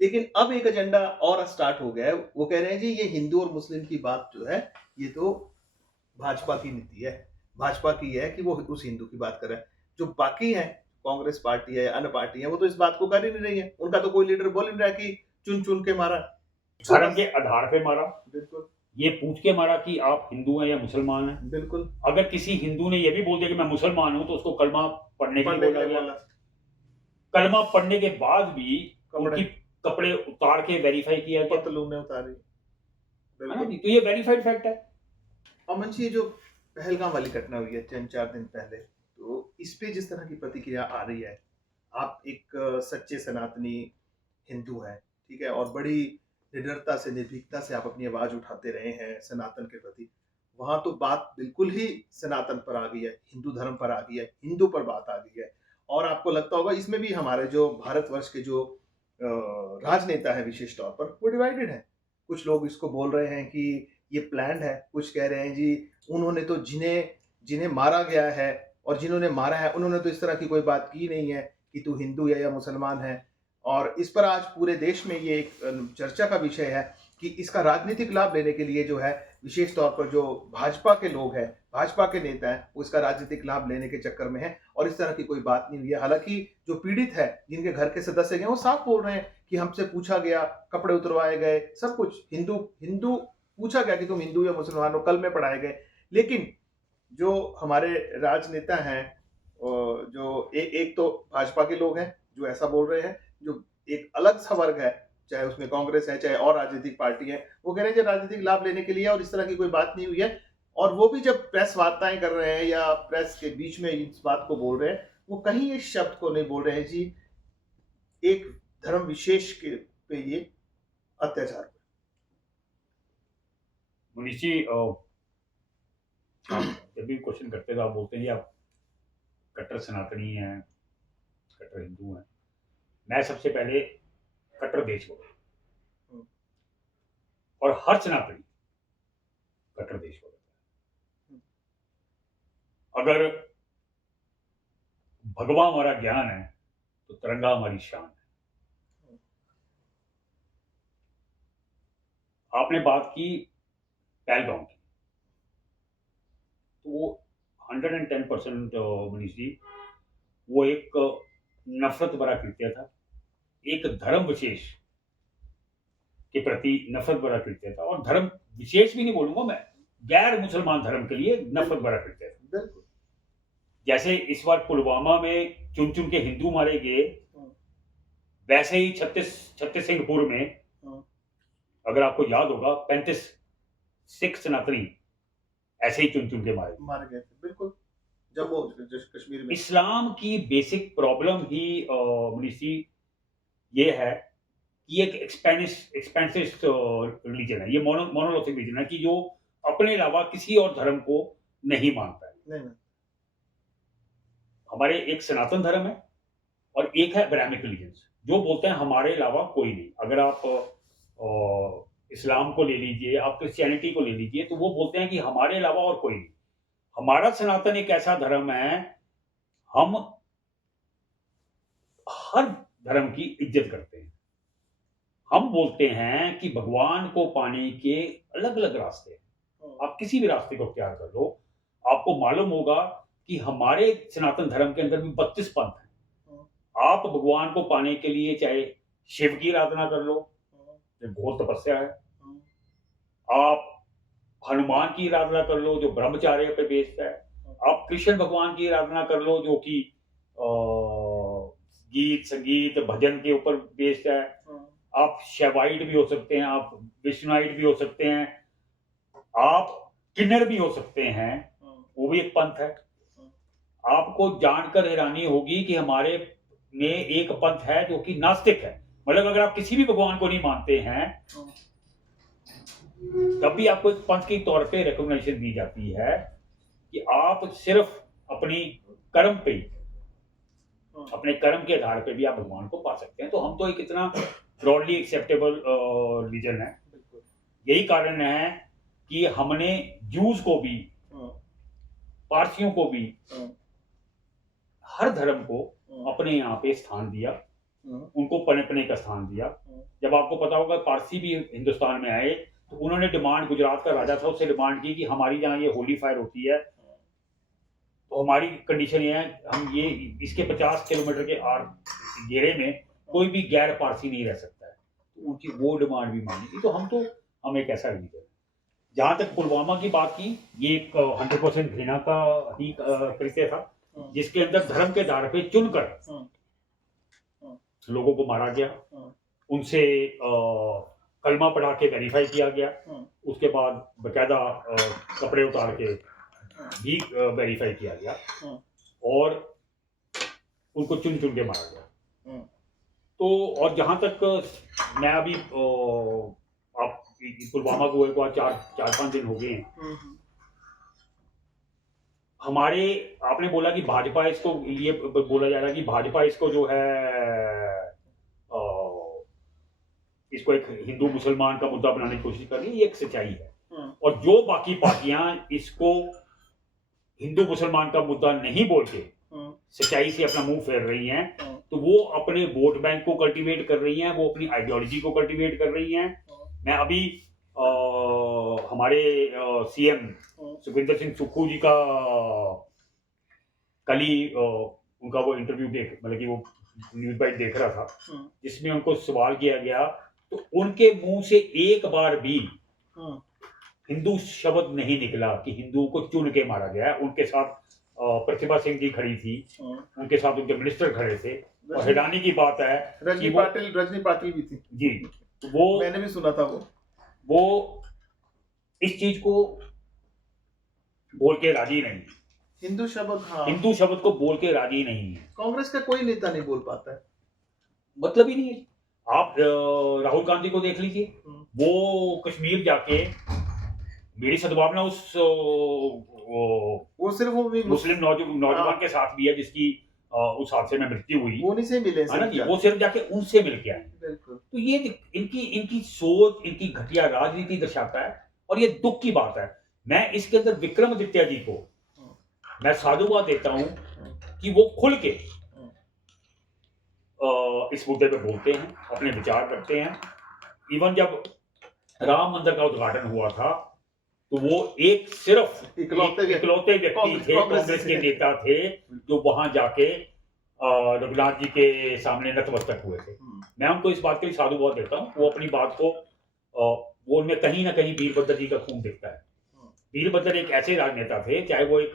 लेकिन अब एक एजेंडा और स्टार्ट हो गया है, वो कह रहे हैं जी ये हिंदू और मुस्लिम की बात जो है ये तो भाजपा की नीति है, भाजपा की है कि वो उस हिंदू की बात कर रहा है। जो बाकी है, कांग्रेस पार्टी है या अन्य पार्टी है, वो तो इस बात को कर ही नहीं रही है। उनका तो कोई लीडर बोल नहीं रहा कि चुन चुन के मारा, धर्म के आधार पे मारा। बिल्कुल, ये पूछ के मारा कि आप हिंदू हैं या मुसलमान हैं। बिल्कुल। अगर किसी हिंदू ने ये भी बोल दिया कि मैं मुसलमान हूं, तो उसको कलमा पढ़ने के लिए बोला गया। कलमा पढ़ने के बाद भी उनकी कपड़े उतार के वेरीफाई किया गया, पतलून ने उतारी। बिल्कुल, तो ये वेरीफाइड फैक्ट है। अमन जी, जो पहलगाम वाली घटना हुई है 3-4 दिन पहले, तो इस पे जिस तरह की प्रतिक्रिया आ रही है, आप एक सच्चे सनातनी हिंदू हैं, ठीक है, और बड़ी निडरता से, निर्भीकता से आप अपनी आवाज उठाते रहे हैं सनातन के प्रति। वहां तो बात बिल्कुल ही सनातन पर आ गई है, हिंदू धर्म पर आ गई है, हिंदू पर बात आ गई है। और आपको लगता होगा इसमें भी हमारे जो भारतवर्ष के जो राजनेता है विशेष तौर पर, वो डिवाइडेड है। कुछ लोग इसको बोल रहे हैं कि ये प्लान्ड है, कुछ कह रहे हैं जी उन्होंने तो जिन्हें मारा गया है और जिन्होंने मारा है उन्होंने तो इस तरह की कोई बात की नहीं है कि तू हिंदू है या मुसलमान है। और इस पर आज पूरे देश में ये एक चर्चा का विषय है कि इसका राजनीतिक लाभ लेने के लिए जो है, विशेष तौर पर जो भाजपा के लोग हैं, भाजपा के नेता हैं, वो इसका राजनीतिक लाभ लेने के चक्कर में है और इस तरह की कोई बात नहीं हुई है। हालांकि जो पीड़ित है, जिनके घर के सदस्य गए, वो साफ बोल रहे हैं कि हमसे पूछा गया, कपड़े उतरवाए गए, सब कुछ हिंदू पूछा गया कि तुम हिंदू या मुसलमान हो, कल में पढ़ाए गए। लेकिन जो हमारे राजनेता हैं, जो एक तो भाजपा के लोग हैं जो ऐसा बोल रहे हैं, जो एक अलग सा वर्ग है, चाहे उसमें कांग्रेस है चाहे और राजनीतिक पार्टी है, वो कह रहे हैं कि राजनीतिक लाभ लेने के लिए और इस तरह की कोई बात नहीं हुई है। और वो भी जब प्रेस वार्ताएं कर रहे हैं या प्रेस के बीच में इस बात को बोल रहे हैं, वो कहीं इस शब्द को नहीं बोल रहे हैं जी एक धर्म विशेष के पे ये अत्याचार। मनीष जी, जब भी क्वेश्चन करते तो आप बोलते हैं आप कट्टर सनातनी हैं, कट्टर हिंदू हैं। मैं सबसे पहले कट्टर देशभक्त और हर सनातनी कट्टर देशभक्त है। अगर भगवा हमारा ज्ञान है तो तिरंगा हमारी शान है। आपने बात की पहलगाम की, तो वो 110% मनीष जी, वो एक नफरत भरा कृत्य था, एक धर्म विशेष के प्रति नफरत भरा कृत्य था। और धर्म विशेष भी नहीं बोलूंगा मैं, गैर मुसलमान धर्म के लिए नफरत भरा कृत्य था। बिल्कुल, जैसे इस बार पुलवामा में चुन चुन के हिंदू मारे गए, वैसे ही छत्तीस सिंहपुर में, अगर आपको याद होगा, 35 सिख सनातनी ऐसे ही चुन चुन के मारे गए थे। बिल्कुल, जम्मू कश्मीर में। इस्लाम की बेसिक प्रॉब्लम ही मनीष जी ये है कि एक एक्सपेंसिव रिलीजन है, ये मोनोलिथिक रिलीजन है कि जो अपने अलावा किसी और धर्म को नहीं मानता है। नहीं। हमारे एक सनातन धर्म है और एक है ब्राह्मिक रिलीजन, जो बोलते हैं हमारे अलावा कोई नहीं। अगर आप इस्लाम को ले लीजिए, आप क्रिश्चियनिटी को ले लीजिए, तो वो बोलते हैं कि हमारे अलावा और कोई नहीं। हमारा सनातन एक ऐसा धर्म है, हम हर धर्म की इज्जत करते हैं। हम बोलते हैं कि भगवान को पाने के अलग-अलग रास्ते हैं। आप किसी भी रास्ते को अख्तियार कर लो, आपको मालूम होगा कि हमारे सनातन धर्म के अंदर भी 32 पंथ हैं। आप भगवान को पाने के लिए चाहे शिव की आराधना कर लो, जो घोर तपस्या है। आप हनुमान की आराधना कर लो, जो ब्रह्मचार्य पे बेस्ड है। आप कृष्ण भगवान की आराधना कर लो, जो कि गीत, संगीत, भजन के ऊपर बेस्ड है। आप शैवाइट भी हो सकते हैं, आप विष्णुइट भी हो सकते हैं, आप किन्नर भी हो सकते हैं, वो भी एक पंथ है। आपको जानकर हैरानी होगी कि हमारे में एक पंथ है जो कि नास्तिक है। मतलब अगर आप किसी भी भगवान को नहीं मानते हैं, तब भी आपको एक पंथ के तौर पे रिकॉग्निशन दी जाती है कि आप सिर्फ अपनी कर्म पे, अपने कर्म के आधार पे भी आप भगवान को पा सकते हैं। तो हम तो एक इतना ब्रॉडली एक्सेप्टेबल रिलीजन है। यही कारण है कि हमने जूस को भी, पारसियों को भी, हर धर्म को अपने यहाँ पे स्थान दिया, उनको पनपने का स्थान दिया। जब आपको पता होगा पारसी भी हिंदुस्तान में आए तो उन्होंने डिमांड, गुजरात का राजा था, उससे डिमांड की कि हमारी जहाँ ये होली फायर होती है तो हमारी कंडीशन ये है, हम ये इसके 50 किलोमीटर के आर घेरे में कोई भी गैर पारसी नहीं रह सकता है। तो उनकी वो डिमांड भी मानी थी। तो हम एक ऐसा रिलीजन है। जहाँ तक पुलवामा की बात की, ये एक 100% घृणा का ही कृत्य था, जिसके अंदर धर्म के आधार पे चुनकर लोगों को मारा गया, उनसे कलमा पढ़ा के वेरीफाई किया गया, उसके बाद बकायदा कपड़े उतार के भी वेरीफाई किया गया और उनको चुन चुन के मारा गया। तो और जहां तक मैं अभी आप पुलवामा को एक बार 4-5 दिन हो गए हैं। हमारे, आपने बोला कि भाजपा इसको, ये बोला जा रहा है कि भाजपा इसको जो है इसको एक हिंदू मुसलमान का मुद्दा बनाने की कोशिश कर रही है। ये एक सच्चाई है। और जो बाकी पार्टियां इसको हिंदू मुसलमान का मुद्दा नहीं बोल के सच्चाई से अपना मुंह फेर रही हैं, तो वो अपने वोट बैंक को कल्टीवेट कर रही हैं, वो अपनी आइडियोलॉजी को कल्टीवेट कर रही हैं। मैं अभी हमारे सीएम सुखविंदर सिंह सुक्खू जी का कल ही उनका वो इंटरव्यू देख, मतलब कि वो न्यूज बाइट देख रहा था, जिसमें उनको सवाल किया गया तो उनके मुंह से एक बार भी हिंदू शब्द नहीं निकला कि हिंदुओं को चुन के मारा गया। उनके साथ प्रतिभा सिंह जी खड़ी थी, उनके साथ उनके मिनिस्टर खड़े थे। और हैरानी की बात है रजनी पाटिल भी थी जी, वो मैंने भी सुना था। वो इस चीज को बोल के राजी नहीं, हिंदू शब्द, हाँ, हिंदू शब्द को बोल के राजी नहीं है। कांग्रेस का कोई नेता नहीं बोल पाता है, मतलब ही नहीं है। आप राहुल गांधी को देख लीजिए, वो कश्मीर जाके, मेरी सद्भावना उस वो सिर्फ वो मुस्लिम नौजवान के साथ भी है जिसकी उस हादसे में मृत्यु हुई, उन्हीं से मिले है ना जी, वो सिर्फ जाके उनसे मिल के आए। तो ये इनकी सोच, इनकी घटिया राजनीति दर्शाता है और ये दुख की बात है। मैं इसके अंदर विक्रमादित्य जी को मैं साधुवाद देता हूं कि वो खुल के इस मुद्दे पे बोलते हैं, अपने विचार रखते हैं। इवन जब राम मंदिर का उद्घाटन हुआ था तो वो एक सिर्फ इकलौते व्यक्ति थे, कांग्रेस के नेता थे, जो वहां जाके रघुनाथ जी के सामने नतमस्तक हुए थे। मैं उनको इस बात के लिए साधुवाद देता हूँ। वो अपनी बात को, वो उनमें कहीं ना कहीं वीरभद्र जी का खून दिखता है। वीरभद्र एक ऐसे राजनेता थे, चाहे वो एक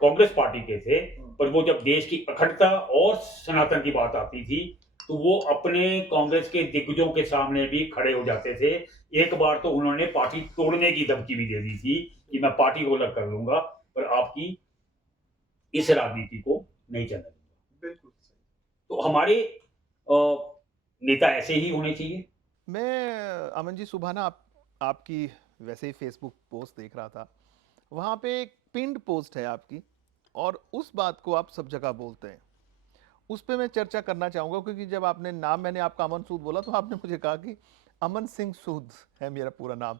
कांग्रेस पार्टी के थे, पर वो जब देश की अखंडता और सनातन की बात आती थी तो वो अपने कांग्रेस के दिग्गजों के सामने भी खड़े हो जाते थे। एक बार तो उन्होंने पार्टी तोड़ने की धमकी भी दे दी थी कि मैं पार्टी को अलग कर लूंगा, पर आपकी इस राजनीति को नहीं चलने दूंगा। बिल्कुल। तो हमारे नेता ऐसे ही होने चाहिए। मैं अमन जी सुभाना आपकी वैसे ही फेसबुक पोस्ट देख रहा था, वहाँ पे एक पिंड पोस्ट है आपकी और उस बात को आप सब जगह बोलते हैं। उस पर मैं चर्चा करना चाहूँगा क्योंकि जब आपने मैंने आपका अमन सूद बोला तो आपने मुझे कहा कि अमन सिंह सूद है मेरा पूरा नाम।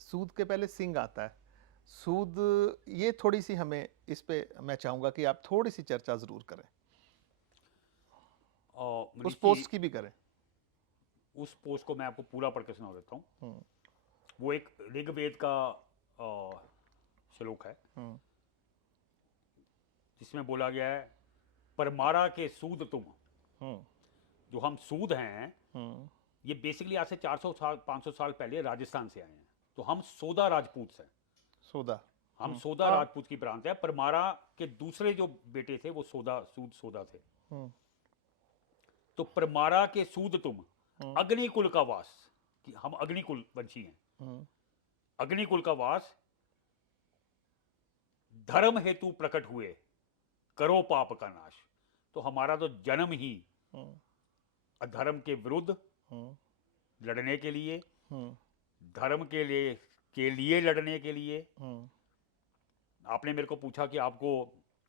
सूद के पहले सिंह आता है। सूद, ये थोड़ी सी हमें इस पे मैं चाहूँगा कि आप थोड़ी सी चर्चा ज़रूर करें, और उस मनीष जी, पोस्ट की भी करें। उस पोस्ट को मैं आपको पूरा पढ़ के सुना देता हूँ। हम्म, वो एक ऋग्वेद का अ, श्लोक है हम्म, जिसमें बोला गया है, परमारा के सूद तुम। हम्म, जो हम सूद हैं, हम्म, ये बेसिकली आज से 400 साल 500 साल पहले राजस्थान से आए हैं। तो हम सोदा राजपूत हैं। सोदा। हम सोदा हाँ। राजपूत की प्रांत है। परमारा के दूसरे जो बेटे थे वो सोदा थे। हम्म, तो परमारा के सूद तुम, हम्म, अग्निकुल का वास, कि हम अग्निकुल वंशी हैं। हम्म, अग्निकुल का वास, धर्म हेतु प्रकट हुए, करो पाप का नाश। तो हमारा तो जन्म ही हम्म, अधर्म के विरुद्ध हम्म, लड़ने के लिए, हम्म, धर्म के लिए लड़ने के लिए। हम्म, आपने मेरे को पूछा कि आपको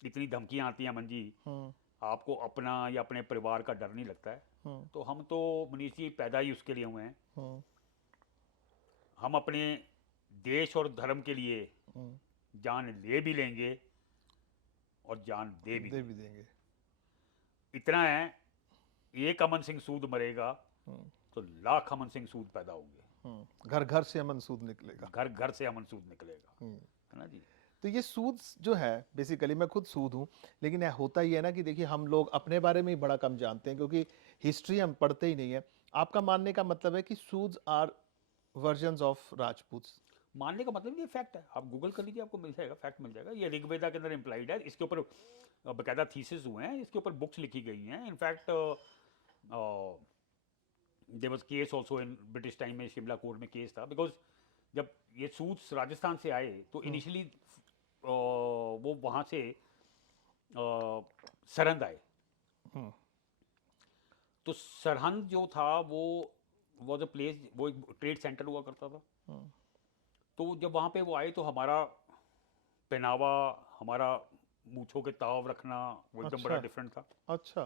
इतनी धमकियां आती हैं अमन जी, हम्म, आपको अपना या अपने परिवार का डर नहीं लगता है? हम्म, तो हम तो मनीष जी पैदा ही उसके लिए हुए हैं। हम्म, हम अपने देश और धर्म के लिए हम्म, जान ले भी लेंगे और जान दे भी दे देंगे। भी देंगे। इतना है, एक अमन सिंह सूद मरेगा हम्म, तो लाख अमन सिंह सूद पैदा होंगे। घर घर से अमन सूद निकलेगा। घर घर से अमन सूद निकलेगा, हम्म। है ना जी। तो ये सूद जो है, बेसिकली मैं खुद सूद हूँ, लेकिन यह होता ही है ना कि देखिए हम लोग अपने बारे में ही बड़ा कम जानते हैं क्योंकि हिस्ट्री हम पढ़ते ही नहीं है। आपका मानने का मतलब है कि सूद्स आर वर्जन्स ऑफ राजपूत्स। मानने का मतलब ये फैक्ट है। आप गूगल कर लीजिए, आपको मिल जाएगा, फैक्ट मिल जाएगा। ये ऋग्वेदा के अंदर इम्प्लाइड है। इसके ऊपर बकायदा थीसिस हुए हैं, इसके ऊपर बुक्स लिखी गई हैं। In fact there was case also in British time में, शिमला कोर्ट में केस था। बिकॉज जब ये सूट्स राजस्थान से आए तो इनिशियली वो वहाँ से सरहंद आए। हम्म, तो सरहंद जो था वो वॉज अ प्लेस, वो एक ट्रेड सेंटर हुआ करता था। हम्म, तो जब वहाँ पे वो आए तो हमारा पहनावा, हमारा मूछों के ताव रखना, वो एकदम बड़ा अच्छा, डिफरेंट था। अच्छा,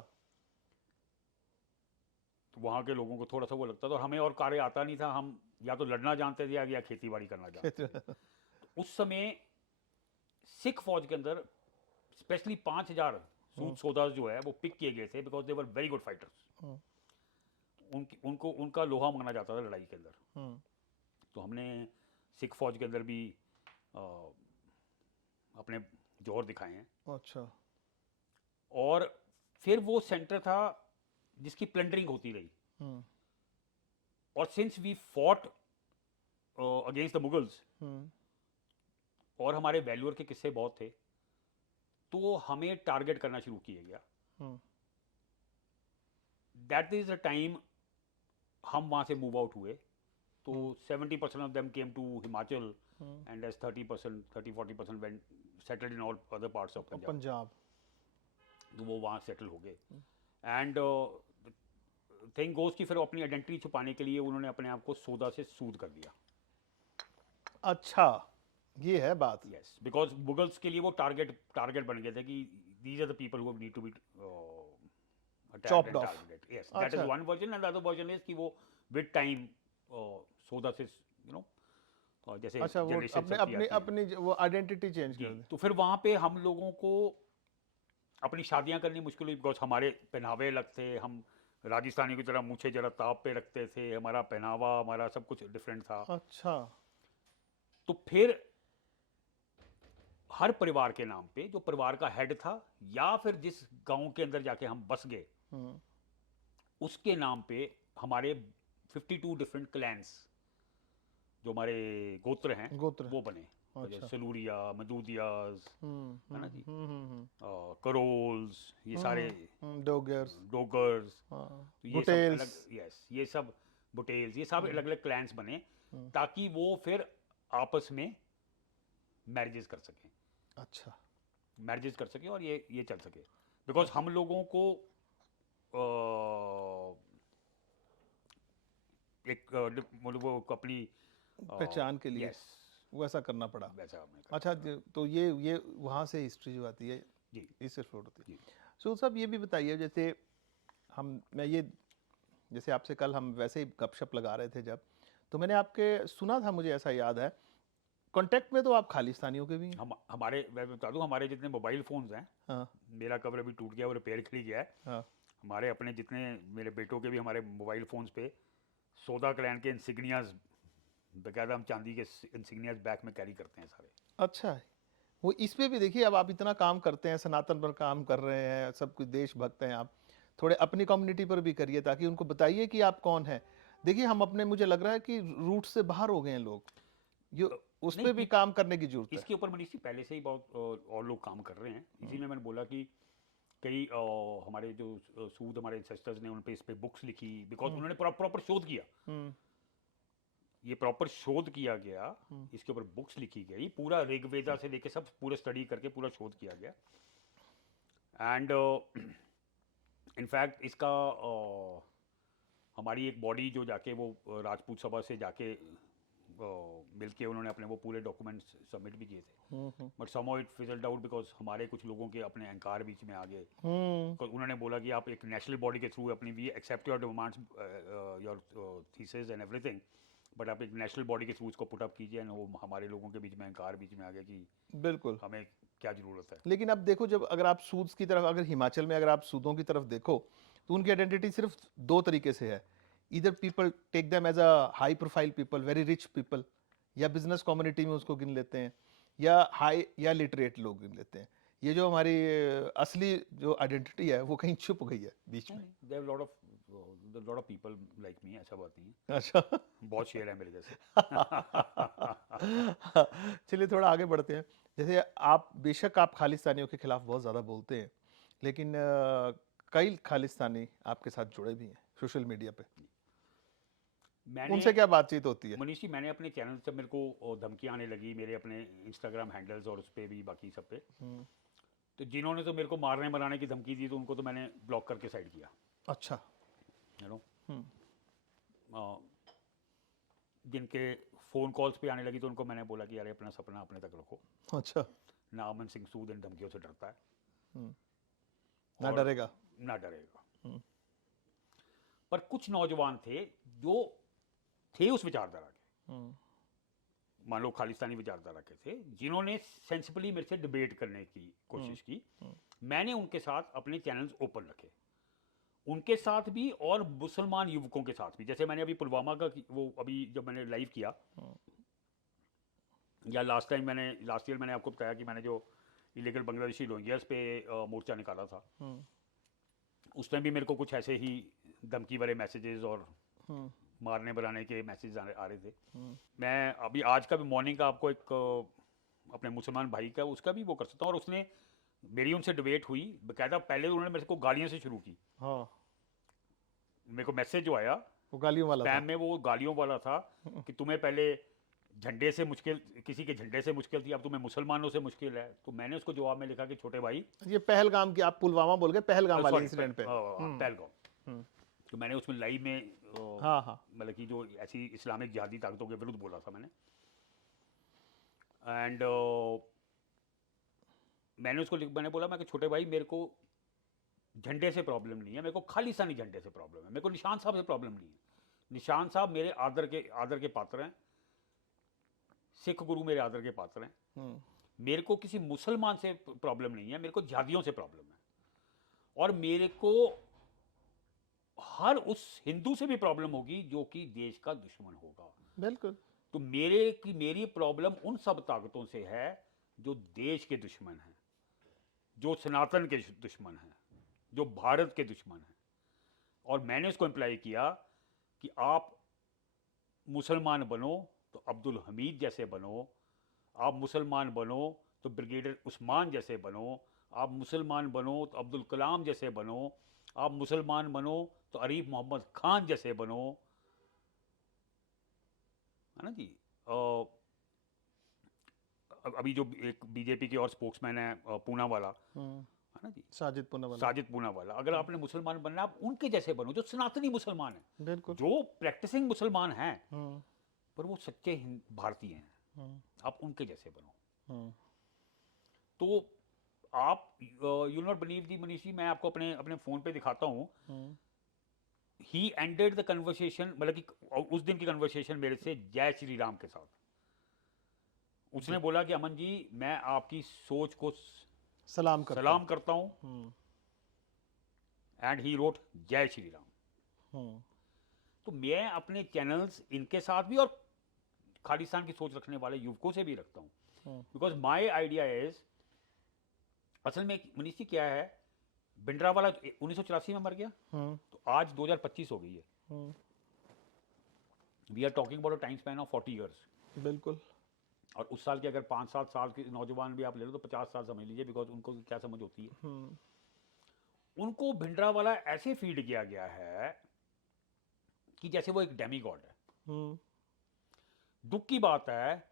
तो वहाँ के लोगों को थोड़ा सा वो लगता था। और हमें और कार्य आता नहीं था। हम या तो लड़ना जानते थे या खेती बाड़ी करना जानते थे। तो उस समय सिख फौज के अंदर स्पेशली 5,000 सूद सोदास जो है वो पिक किए गए थे, because they were very good fighters. Hmm, उनका लोहा माना जाता था लड़ाई के अंदर। हम्म, तो हमने सिख फौज के अंदर भी अ, अपने जोहर दिखाए हैं। अच्छा, और फिर वो सेंटर था जिसकी प्लंडरिंग होती रही। हम्म, और since we fought against the Mughals, hmm, और हमारे वैल्यूअर के किस्से बहुत थे, तो हमें टारगेट करना शुरू किया गया। Hmm, that is a time हम वहाँ से मूव आउट हुए। तो 70% of them came to Himachal, hmm, and as 30-40% went settled in all other parts of Punjab. Punjab. तो वो वहाँ सेटल हो गए। एंड थिंग गोज की फिर अपनी आइडेंटिटी छुपाने के लिए उन्होंने अपने आप को सोदा से सूद कर दिया। अच्छा, ये है बात। यस, बिकॉज मुगल्स के लिए वो टारगेट बन गए थे कि these are the people who need to be Chopped off. Targeted. Yes, that is अच्छा, one version. And the other version is कि वो विद टाइम सोदा से जैसे अच्छा, वो जनरेशन अपने चलती अपनी आती है अपनी वो आइडेंटिटी चेंज जी। कर दे। तो फिर वहाँ पे हम लोगों को अपनी शादियाँ करनी मुश्किल हुई, बिकॉज हमारे पहनावे अलग थे। हम राजस्थानी की तरह मूछे जरा ताप पे रखते थे। हमारा पहनावा, हमारा सब कुछ डिफरेंट था। अच्छा, तो फिर हर परिवार के नाम पे जो परिवार का हेड था, या फिर जिस गांव के अंदर जाके हम बस गए, हम्म, उसके नाम पे हमारे 52 डिफरेंट क्लैंस, जो हमारे गोत्र हैं, गोत्र। वो बने। तो जैसे अच्छा, सलूरिया, मदूदियाज, हम्म, है ना हम्म, जी, हम्म, हम्म, करोल्स, ये सारे डोगर्स, डोगर्स। हाँ, तो ये सब बुटेल्स। अलग, यस, ये सब बुटेल्स, ये सब अलग अलग क्लैंस बने, हम्म, ताकि वो फिर आपस में मैरिजेस कर सकें। अच्छा, मैरिजेस कर सके और ये चल सके। बिकॉज हम लोगों को एक मतलब वो अपनी पहचान के लिए यस, वैसा करना पड़ा। वैसा हमने करा। अच्छा, तो ये वहाँ से हिस्ट्री जो आती है, जी इससे फ्लोट होती जी है। सो साहब, ये भी बताइए, जैसे हम मैं जैसे आपसे कल हम वैसे ही गपशप लगा रहे थे जब, तो मैंने आपके सुना था, मुझे ऐसा याद है, कांटेक्ट में तो आप खालिस्तानियों के भी हैं। हमारे मैं बता दूं, हमारे जितने मोबाइल फ़ोन्स हैं, हाँ मेरा कवर अभी टूट गया और रिपेयर के लिए गया है। हाँ। हमारे अपने जितने, मेरे बेटों के भी हमारे मोबाइल फ़ोन्स पे सोदा क्लैन के इंसिग्नियाज, बकायदा हम चांदी के इंसिग्नियाज बैक में कैरी करते हैं सारे। अच्छा है। वो इस पे भी देखिए, अब आप इतना काम करते हैं, सनातन पर काम कर रहे हैं, सब कुछ देशभक्त हैं आप, थोड़े अपनी कम्युनिटी पर भी करिए, ताकि उनको बताइए कि आप कौन हैं। देखिए हम अपने, मुझे लग रहा है कि रूट से बाहर हो गए हैं लोग, ये उस नहीं, पे भी काम करने की जरूरत है। इसके ऊपर मनीष जी पहले से ही बहुत और लोग काम कर रहे हैं। इसीलिए मैंने बोला कि कई हमारे जो सूद हमारे इंसेस्टर्स ने उन पे इस पे बुक्स लिखी, बिकॉज उन्होंने प्रॉपर शोध किया। हम्म ये प्रॉपर शोध किया गया, इसके ऊपर बुक्स लिखी गई, पूरा ऋग्वेदा से लेके सब पूरा स्टडी करके पूरा शोध किया गया। एंड इनफैक्ट इसका हमारी एक बॉडी जो जाके वो राजपूत सभा से जाके मिलके उन्होंने अपने वो पूरे डॉक्यूमेंट्स सबमिट भी किए थे, but somehow it fizzled out because हमारे कुछ लोगों के अपने अहंकार बीच में आ गए। तो उन्होंने बोला कि आप एक नेशनल बॉडी के थ्रू अपनी, we accept your demands, your thesis and everything, but आप एक नेशनल बॉडी के थ्रू उसको पुटअप कीजिए। एंड वो हमारे लोगों के बीच में अहंकार बीच में आ गया कि बिल्कुल। हमें क्या ज़रूरत है। लेकिन अब देखो, जब अगर आप सूद की तरफ, अगर हिमाचल में अगर आप सूदों की तरफ देखो, तो उनकी आइडेंटिटी सिर्फ दो तरीके से है। इधर people take them as a high profile people, very rich people, या बिजनेस कम्युनिटी में उसको गिन लेते हैं, या हाई या लिटरेट लोग गिन लेते हैं। ये जो हमारी असली जो आइडेंटिटी है वो कहीं छुप गई है बीच में। There lot of people like me, ऐसा बात नहीं है, अच्छा। बहुत शेयर है मेरे जैसे। चलिए थोड़ा आगे बढ़ते हैं। जैसे आप, बेशक आप खालिस्तानियों के खिलाफ बहुत ज़्यादा बोलते हैं, लेकिन कई खालिस्तानी आपके साथ जुड़े भी हैं सोशल मीडिया पे, मैंने उनसे क्या बातचीत होती है? मनीष जी, मैंने अपने चैनल से, मेरे को धमकियाँ आने लगी मेरे अपने इंस्टाग्राम हैंडल्स और उस पर भी, बाकी सब पे, तो जिन्होंने तो मेरे को मारने मराने की धमकी दी, तो उनको तो मैंने ब्लॉक करके साइड किया, अच्छा। You know. जिनके फ़ोन कॉल्स पे आने लगी, तो उनको मैंने बोला कि यार अपना सपना अपने तक रखो। अच्छा। ना अमन सिंह सूद इन धमकियों से डरता है, ना और डरेगा। ना डरेगा। पर कुछ नौजवान थे जो थे उस विचारधारा के, मान लो खालिस्तानी विचारधारा के थे, जिन्होंने सेंसिबली मेरे से डिबेट करने की कोशिश की। मैंने उनके साथ अपने चैनल्स ओपन रखे, उनके साथ भी और मुसलमान युवकों के साथ भी। जैसे मैंने अभी पुलवामा का वो अभी जब मैंने लाइव किया, या लास्ट ईयर मैंने आपको बताया कि मैंने जो इलीगल बांग्लादेशी रोहिंग्यास पे मोर्चा निकाला था, उस टाइम भी मेरे को कुछ ऐसे ही धमकी वाले मैसेजेस और मारने बनाने के मैसेज आ रहे थे। मैं अभी आज का भी मॉर्निंग का आपको एक अपने मुसलमान भाई का उसका भी वो कर सकता हूँ, और उसने मेरी उनसे डिबेट हुई बकायदा। पहले उन्होंने मेरे को गालियों से शुरू की। हाँ, मेरे को मैसेज जो आया वो गालियों वाला था। स्पैम में, वो गालियों वाला था कि तुम्हें पहले झंडे से मुश्किल, किसी के झंडे से मुश्किल थी, अब तुम्हें मुसलमानों से मुश्किल है। तो मैंने उसको जवाब में लिखा कि छोटे भाई, ये पहलगाम की, आप पुलवामा बोल गए, पहलगाम वाले सॉरी इंसिडेंट पे। पहलगाम, तो मैंने उसमें लाइव में हाँ हाँ। मतलब कि जो ऐसी इस्लामिक जिहादी ताकतों के विरुद्ध बोला था मैंने। एंड मैंने बोला मैं कि छोटे भाई, मेरे को झंडे से प्रॉब्लम नहीं है, मेरे को खालिस्तानी झंडे से प्रॉब्लम है, मेरे को निशान साहब से प्रॉब्लम नहीं है। निशान साहब मेरे आदर के पात्र हैं, सिख गुरु मेरे आदर के पात्र हैं। मेरे को किसी मुसलमान से प्रॉब्लम नहीं है, मेरे को जिहादियों से प्रॉब्लम है, और मेरे को हर उस हिंदू से भी प्रॉब्लम होगी जो कि देश का दुश्मन होगा। बिल्कुल। तो मेरी प्रॉब्लम उन सब ताकतों से है जो देश के दुश्मन हैं, जो सनातन के दुश्मन हैं, जो भारत के दुश्मन हैं। और मैंने उसको इम्प्लाई किया कि आप मुसलमान बनो तो अब्दुल हमीद जैसे बनो, आप मुसलमान बनो तो ब्रिगेडियर उस्मान जैसे बनो, आप मुसलमान बनो तो अब्दुल कलाम जैसे बनो, आप मुसलमान बनो तो अरीफ मोहम्मद खान जैसे बनो, है ना जी। अभी जो एक बीजेपी के और स्पोक्समैन है पूना वाला, है ना जी, साजिद पूनावाला। साजिद पूना वाला, अगर आपने मुसलमान बनना है, आप उनके जैसे बनो जो सनातनी मुसलमान हैं, बिल्कुल। जो प्रैक्टिसिंग मुसलमान हैं, पर वो सच्चे भारतीय हैं, आप उनके जैसे बनो। तो आप यू नॉट बिलीव दी मनीष जी, मैं आपको अपने फ़ोन पे दिखाता हूँ, ही एंडेड द कन्वर्सेशन, मतलब कि उस दिन की कन्वर्सेशन मेरे से जय श्री राम के साथ। उसने बोला कि अमन जी मैं आपकी सोच को सलाम करता सलाम करता हूं, हूँ। एंड ही रोट जय श्री राम। हम्म, तो मैं अपने चैनल्स इनके साथ भी और खालिस्तान की सोच रखने वाले युवकों से भी रखता हूं, बिकॉज माई आइडिया इज, असल में मनीष जी क्या है, भिंडरावाला 1984 में मर गया, तो आज 2025 हो गई है, we are talking about a time span of 40 years. बिल्कुल। और उस साल के अगर 5-7 साल के नौजवान भी आप ले लो तो 50 साल समझ लीजिए, बिकॉज उनको क्या समझ होती है। उनको भिंडरावाला ऐसे फीड किया गया है कि जैसे वो एक डेमी गॉड है। दुख की बात है,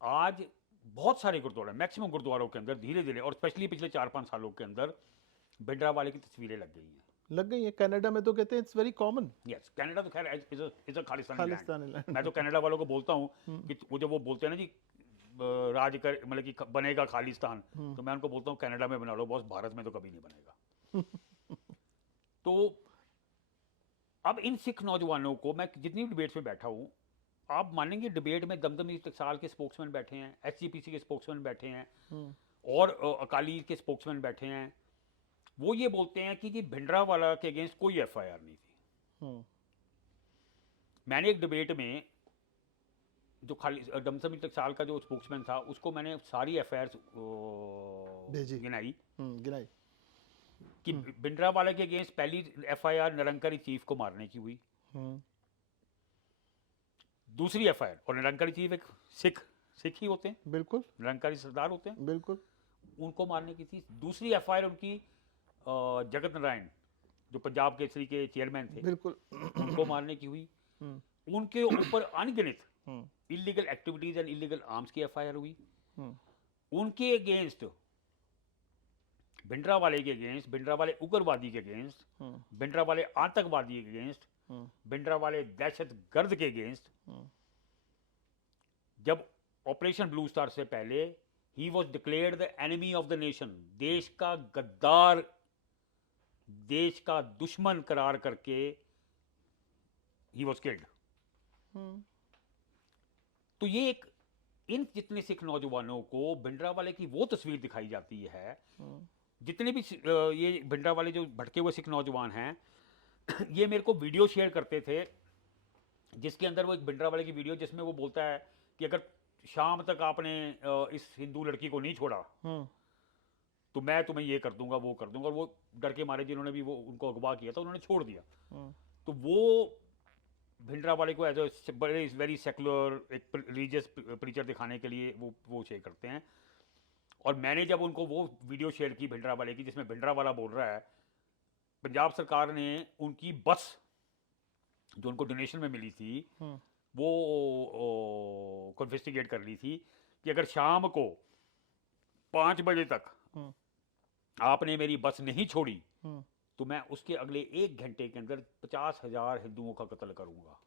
आज बहुत सारे गुरुद्वारे, मैक्सिमम गुरुद्वारों के अंदर धीरे धीरे, और स्पेशली पिछले 4-5 सालों के अंदर भिंडरावाले की तस्वीरें लग गई हैं। लग गई है, कनाडा में तो कहते हैं it's very common. Yes, Canada तो खैर is a Khalistani Khalistani land. Land. मैं तो कनाडा वालों को बोलता हूँ कि वो जब वो बोलते हैं ना जी राज कर, मतलब कि बनेगा खालिस्तान, तो मैं उनको बोलता हूँ कनाडा में बना लो बॉस, भारत में तो कभी नहीं बनेगा। तो अब इन सिख नौजवानों को, मैं जितनी डिबेट्स में बैठा हूँ, आप मानेंगे डिबेट में दमदमी टकसाल के स्पोक्समैन बैठे हैं, एसजीपीसी के स्पोक्समैन बैठे हैं, और अकाली के स्पोक्समैन बैठे हैं, वो ये बोलते हैं कि भिंडरावाला के अगेंस्ट कोई एफआईआर नहीं थी। मैंने एक डिबेट में जो खाली दमदमी टकसाल का जो स्पोक्समैन था उसको मैंने सारी एफआईआर भेजी। गिनाई गिनाई। कि भिंडरावाला के अगेंस्ट पहली एफआईआर निरंकारी चीफ को मारने की हुई, दूसरी एफआईआर, और निरंकारी चीफ एक सिख ही होते हैं, बिल्कुल निरंकारी सरदार होते हैं, बिल्कुल। उनको मारने की थी। दूसरी एफआईआर उनकी जगत नारायण जो पंजाब केसरी के चेयरमैन थे, बिल्कुल। उनको मारने की हुई। उनके ऊपर अनगिनत illegal activities and illegal arms की एफआईआर हुई। उनके अगेंस्ट, भिंडरावाले के अगेंस्ट, भिंडरावाले उग्रवादी के अगेंस्ट, भिंडरावाले आतंकवादी के अगेंस्ट, भिंडरावाले दहशत गर्द के अगेंस्ट, जब ऑपरेशन ब्लू स्टार से पहले ही was declared the enemy of the nation, देश का गद्दार, देश का दुश्मन करार करके ही वॉज किल्ड। तो ये एक, इन जितने सिख नौजवानों को भिंडरावाले की वो तस्वीर दिखाई जाती है, जितने भी ये भिंडरावाले जो भटके हुए सिख नौजवान हैं, ये मेरे को वीडियो शेयर करते थे, जिसके अंदर वो एक भिंडरावाले की वीडियो जिसमें वो बोलता है कि अगर शाम तक आपने इस हिंदू लड़की को नहीं छोड़ा तो मैं तुम्हें ये कर दूंगा, वो कर दूंगा। और वो डर के मारे जिन्होंने भी वो उनको अगवा किया था उन्होंने छोड़ दिया। तो वो भिंडरावाले को एज ए बड़े वेरी सेकुलर एक रिलीजियस प्रीचर दिखाने के लिए वो शेयर करते हैं। और मैंने जब उनको वो वीडियो शेयर की भिंडरावाले की, जिसमें भिंडरावाला बोल रहा है पंजाब सरकार ने उनकी बस जो उनको डोनेशन में मिली थी वो कॉन्फिस्टिगेट कर ली थी कि अगर शाम को 5 बजे तक आपने मेरी बस नहीं छोड़ी तो मैं उसके अगले 1 घंटे के अंदर 50,000 हिंदुओं का कत्ल करूंगा।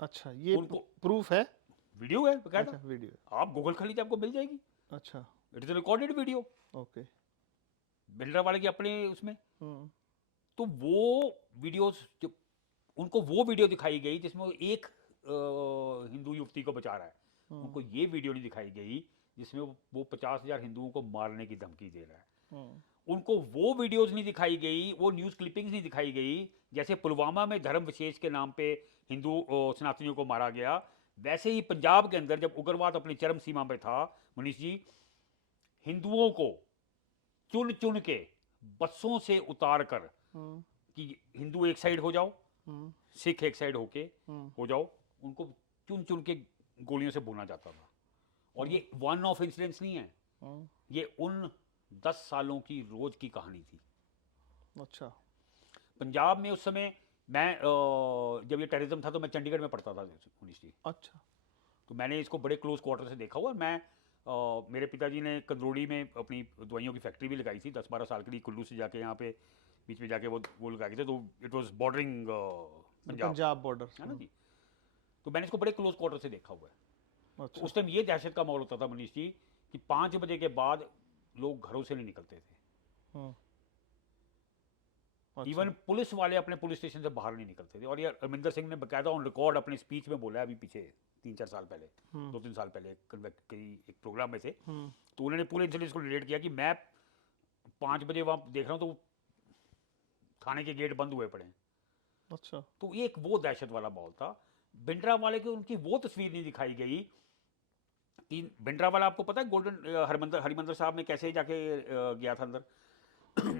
अच्छा, ये उनको प्रूफ है, वीडियो है बकायदा। अच्छा, वीडियो, आप गूगल कर लीजिए आपको मिल जाएगी। अच्छा, it is recorded video, okay. Bhindranwale की अपने उसमें। तो वो वीडियोस जो उनको वो वीडियो दिखाई गई जिसमें वो एक हिंदू युवती को बचा रहा है, उनको ये वीडियो नहीं दिखाई गई जिसमें वो 50,000 हिंदुओं को मारने की धमकी दे रहा है। उनको वो वीडियोस नहीं दिखाई गई, वो न्यूज़ क्लिपिंग्स नहीं दिखाई गई, जैसे पुलवामा में धर्म विशेष के नाम पे हिंदू सनातनियों को मारा गया, वैसे ही पंजाब के अंदर जब उग्रवाद अपनी चरम सीमा पे था मनीष जी, हिंदुओं को चुन चुन के बसों से उतार कर कि हिंदू एक साइड हो जाओ, सिख एक साइड होके हो जाओ, उनको चुन चुन के गोलियों से भूना जाता था। और ये वन ऑफ इंसिडेंट्स नहीं है, ये उन 10 सालों की रोज की कहानी थी। अच्छा, पंजाब में उस समय मैं जब ये टेररिज्म था तो मैं चंडीगढ़ में पढ़ता था मनीष जी। अच्छा, तो मैंने इसको बड़े क्लोज क्वार्टर से देखा हुआ। मैं मेरे पिताजी ने कंदरोड़ी में अपनी दवाइयों की फैक्ट्री भी लगाई थी 10-12 साल के लिए, कुल्लू से जाके यहाँ पे बीच में जाके वो लगाए थे, तो it was bordering Punjab border है ना जी। तो मैंने इसको बड़े क्लोज क्वार्टर से देखा हुआ है। अच्छा, तो उस टाइम ये दहशत का माहौल होता था मनीष जी कि 5 बजे के बाद लोग घरों से नहीं निकलते थे। अच्छा। इवन पुलिस वाले अपने पुलिस स्टेशन से बाहर नहीं निकलते थे। और ये अमरिंदर सिंह ने बकायदा ऑन रिकॉर्ड अपने स्पीच में बोला है, अभी पीछे 3-4 साल पहले, 2-3 साल पहले एक प्रोग्राम में थे, तो उन्होंने पूरे इंसिडेंट को रिलेट किया कि मैं 5 बजे वहाँ देख रहा हूँ तो थाने के गेट बंद हुए पड़े हैं। अच्छा। तो ये एक वो दहशत वाला माहौल था। भिंडरा वाले की उनकी वो तस्वीर नहीं दिखाई गई कि भिंडरा वाला, आपको पता है गोल्डन हरिमंदर साहब में कैसे जाके गया था अंदर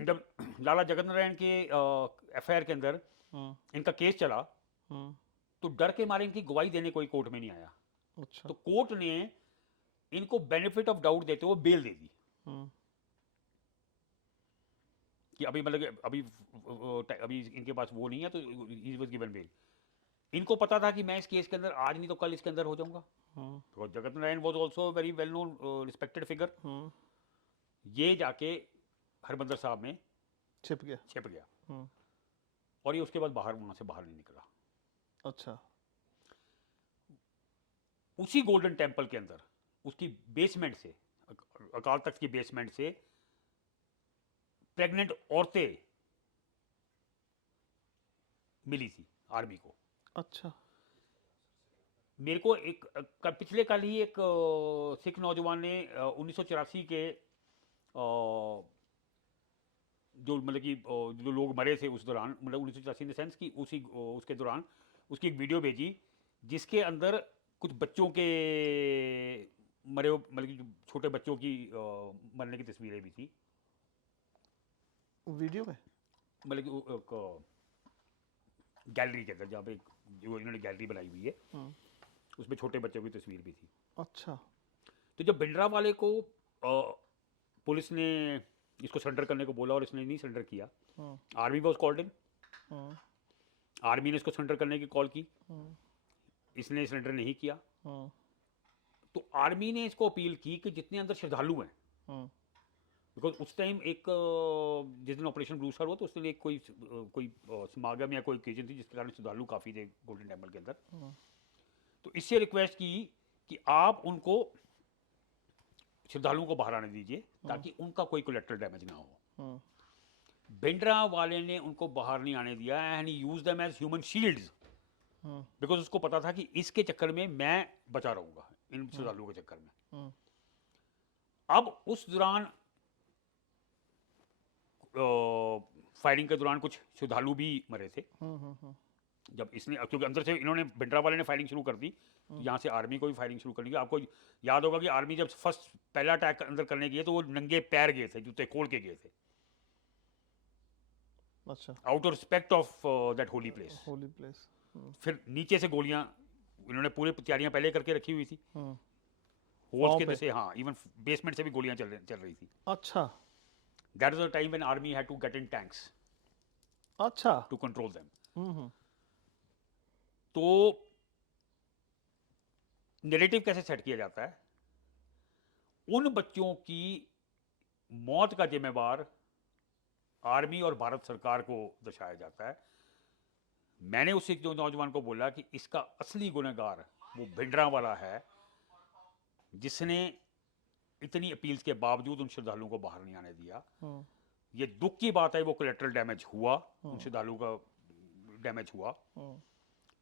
जब लाला जगत नारायण के एफआईआर के अंदर इनका केस चला, तो डर के मारे इनकी गवाही देने कोई कोर्ट में नहीं आया। अच्छा। तो कोर्ट ने इनको बेनिफिट ऑफ डाउट देते हुए बेल दे दी कि अभी मतलब अभी इनके पास वो नहीं है, तो ही वाज गिवन बेल। इनको पता था कि मैं इस केस के अंदर आज नहीं तो कल इसके अंदर हो जाऊंगा। तो Jagat Narayan was also very well known respected figure. ये जाके हरमंदर साहब में छिप गया। और ये उसके बाद वहां से बाहर नहीं निकला। अच्छा। उसी गोल्डन टेम्पल के अंदर उसकी बेसमेंट से, अकाल तख्त की बेसमेंट से प्रेग्नेंट औरतें मिली थी आर्मी को। अच्छा। मेरे को पिछले कल ही एक सिख नौजवान ने 1984 के जो मतलब कि जो लोग मरे थे उस दौरान, मतलब 1984 इन द सेंस कि उसके दौरान उसकी एक वीडियो भेजी जिसके अंदर कुछ बच्चों के मरे, मतलब कि छोटे बच्चों की मरने की तस्वीरें भी थी वीडियो में, मतलब कि गैलरी के अंदर, जहाँ पे जो इन्होंने गैलरी बनाई हुई है उसमें छोटे बच्चों की तस्वीर भी थी। अच्छा। तो जब भिंडरा वाले को पुलिस ने इसको सरेंडर करने को बोला और इसने नहीं सरेंडर किया, army was called in, army ने इसको सरेंडर करने की कॉल की, इसने सरेंडर नहीं किया। तो आर्मी ने इसको अपील की कि जितने अंदर श्रद्धालु हैं, बिकॉज उस टाइम एक जिस दिन ऑपरेशन ब्लू स्टार हुआ तो उस दिन एक कोई समागम या कोई ओकेजन थी जिसके कारण श्रद्धालु काफ़ी थे गोल्डन टेम्पल के अंदर। तो इससे रिक्वेस्ट की कि आप उनको श्रद्धालुओं को बाहर आने दीजिए ताकि उनका कोई कोलेक्टर डैमेज ना हो। भिंडरा वाले ने उनको बाहर नहीं आने दिया and he used them as human shields, because उसको पता था कि इसके चक्कर में मैं बचा रहूंगा इन श्रद्धालुओं के चक्कर में। अब उस दौरान फायरिंग के दौरान कुछ श्रद्धालु भी मरे थे। जब इसने, क्योंकि अंदर से इन्होंने भिंडरा वाले ने फायरिंग शुरू कर दी, यहाँ से आर्मी को भी फायरिंग शुरू करनी। आपको याद होगा कि आर्मी जब पहला अटैक अंदर करने गए तो वो नंगे पैर गए थे, जूते खोल के गए थे। अच्छा। Out of respect of that holy place. फिर नीचे से गोलियां इन्होंने पूरी तैयारियां पहले करके रखी हुई थी, होल्स के अंदर से, हाँ, इवन बेसमेंट से भी गोलियां चल रही थी। अच्छा। That is the time when army had to get in tanks, अच्छा, टू कंट्रोल देम। तो नैरेटिव कैसे सेट किया जाता है? उन बच्चों की मौत का जिम्मेवार आर्मी और भारत सरकार को दर्शाया जाता है। मैंने उस एक नौजवान को बोला कि इसका असली गुनहगार वो भिंडरा वाला है जिसने इतनी अपील्स के बावजूद उन श्रद्धालुओं को बाहर नहीं आने दिया। ये दुख की बात है, वो कोलेक्ट्रल डैमेज हुआ, उन श्रद्धालुओं का डैमेज हुआ,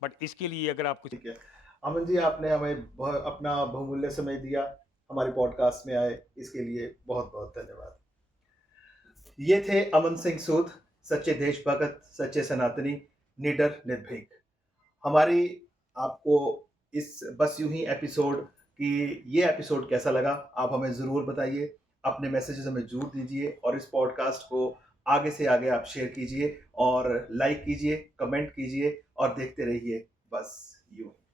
बट इसके लिए अगर आप कुछ। ठीक है अमन जी, आपने हमें अपना बहुमूल्य समय दिया, हमारे पॉडकास्ट में आए, इसके लिए बहुत बहुत धन्यवाद। ये थे अमन सिंह सूद, सच्चे देशभक्त, सच्चे सनातनी, निडर निर्भीक। हमारी आपको इस बस यूं ही एपिसोड कि ये एपिसोड कैसा लगा आप हमें ज़रूर बताइए, अपने मैसेजेस हमें जरूर दीजिए और इस पॉडकास्ट को आगे से आगे आप शेयर कीजिए और लाइक कीजिए, कमेंट कीजिए और देखते रहिए बस यूं ही।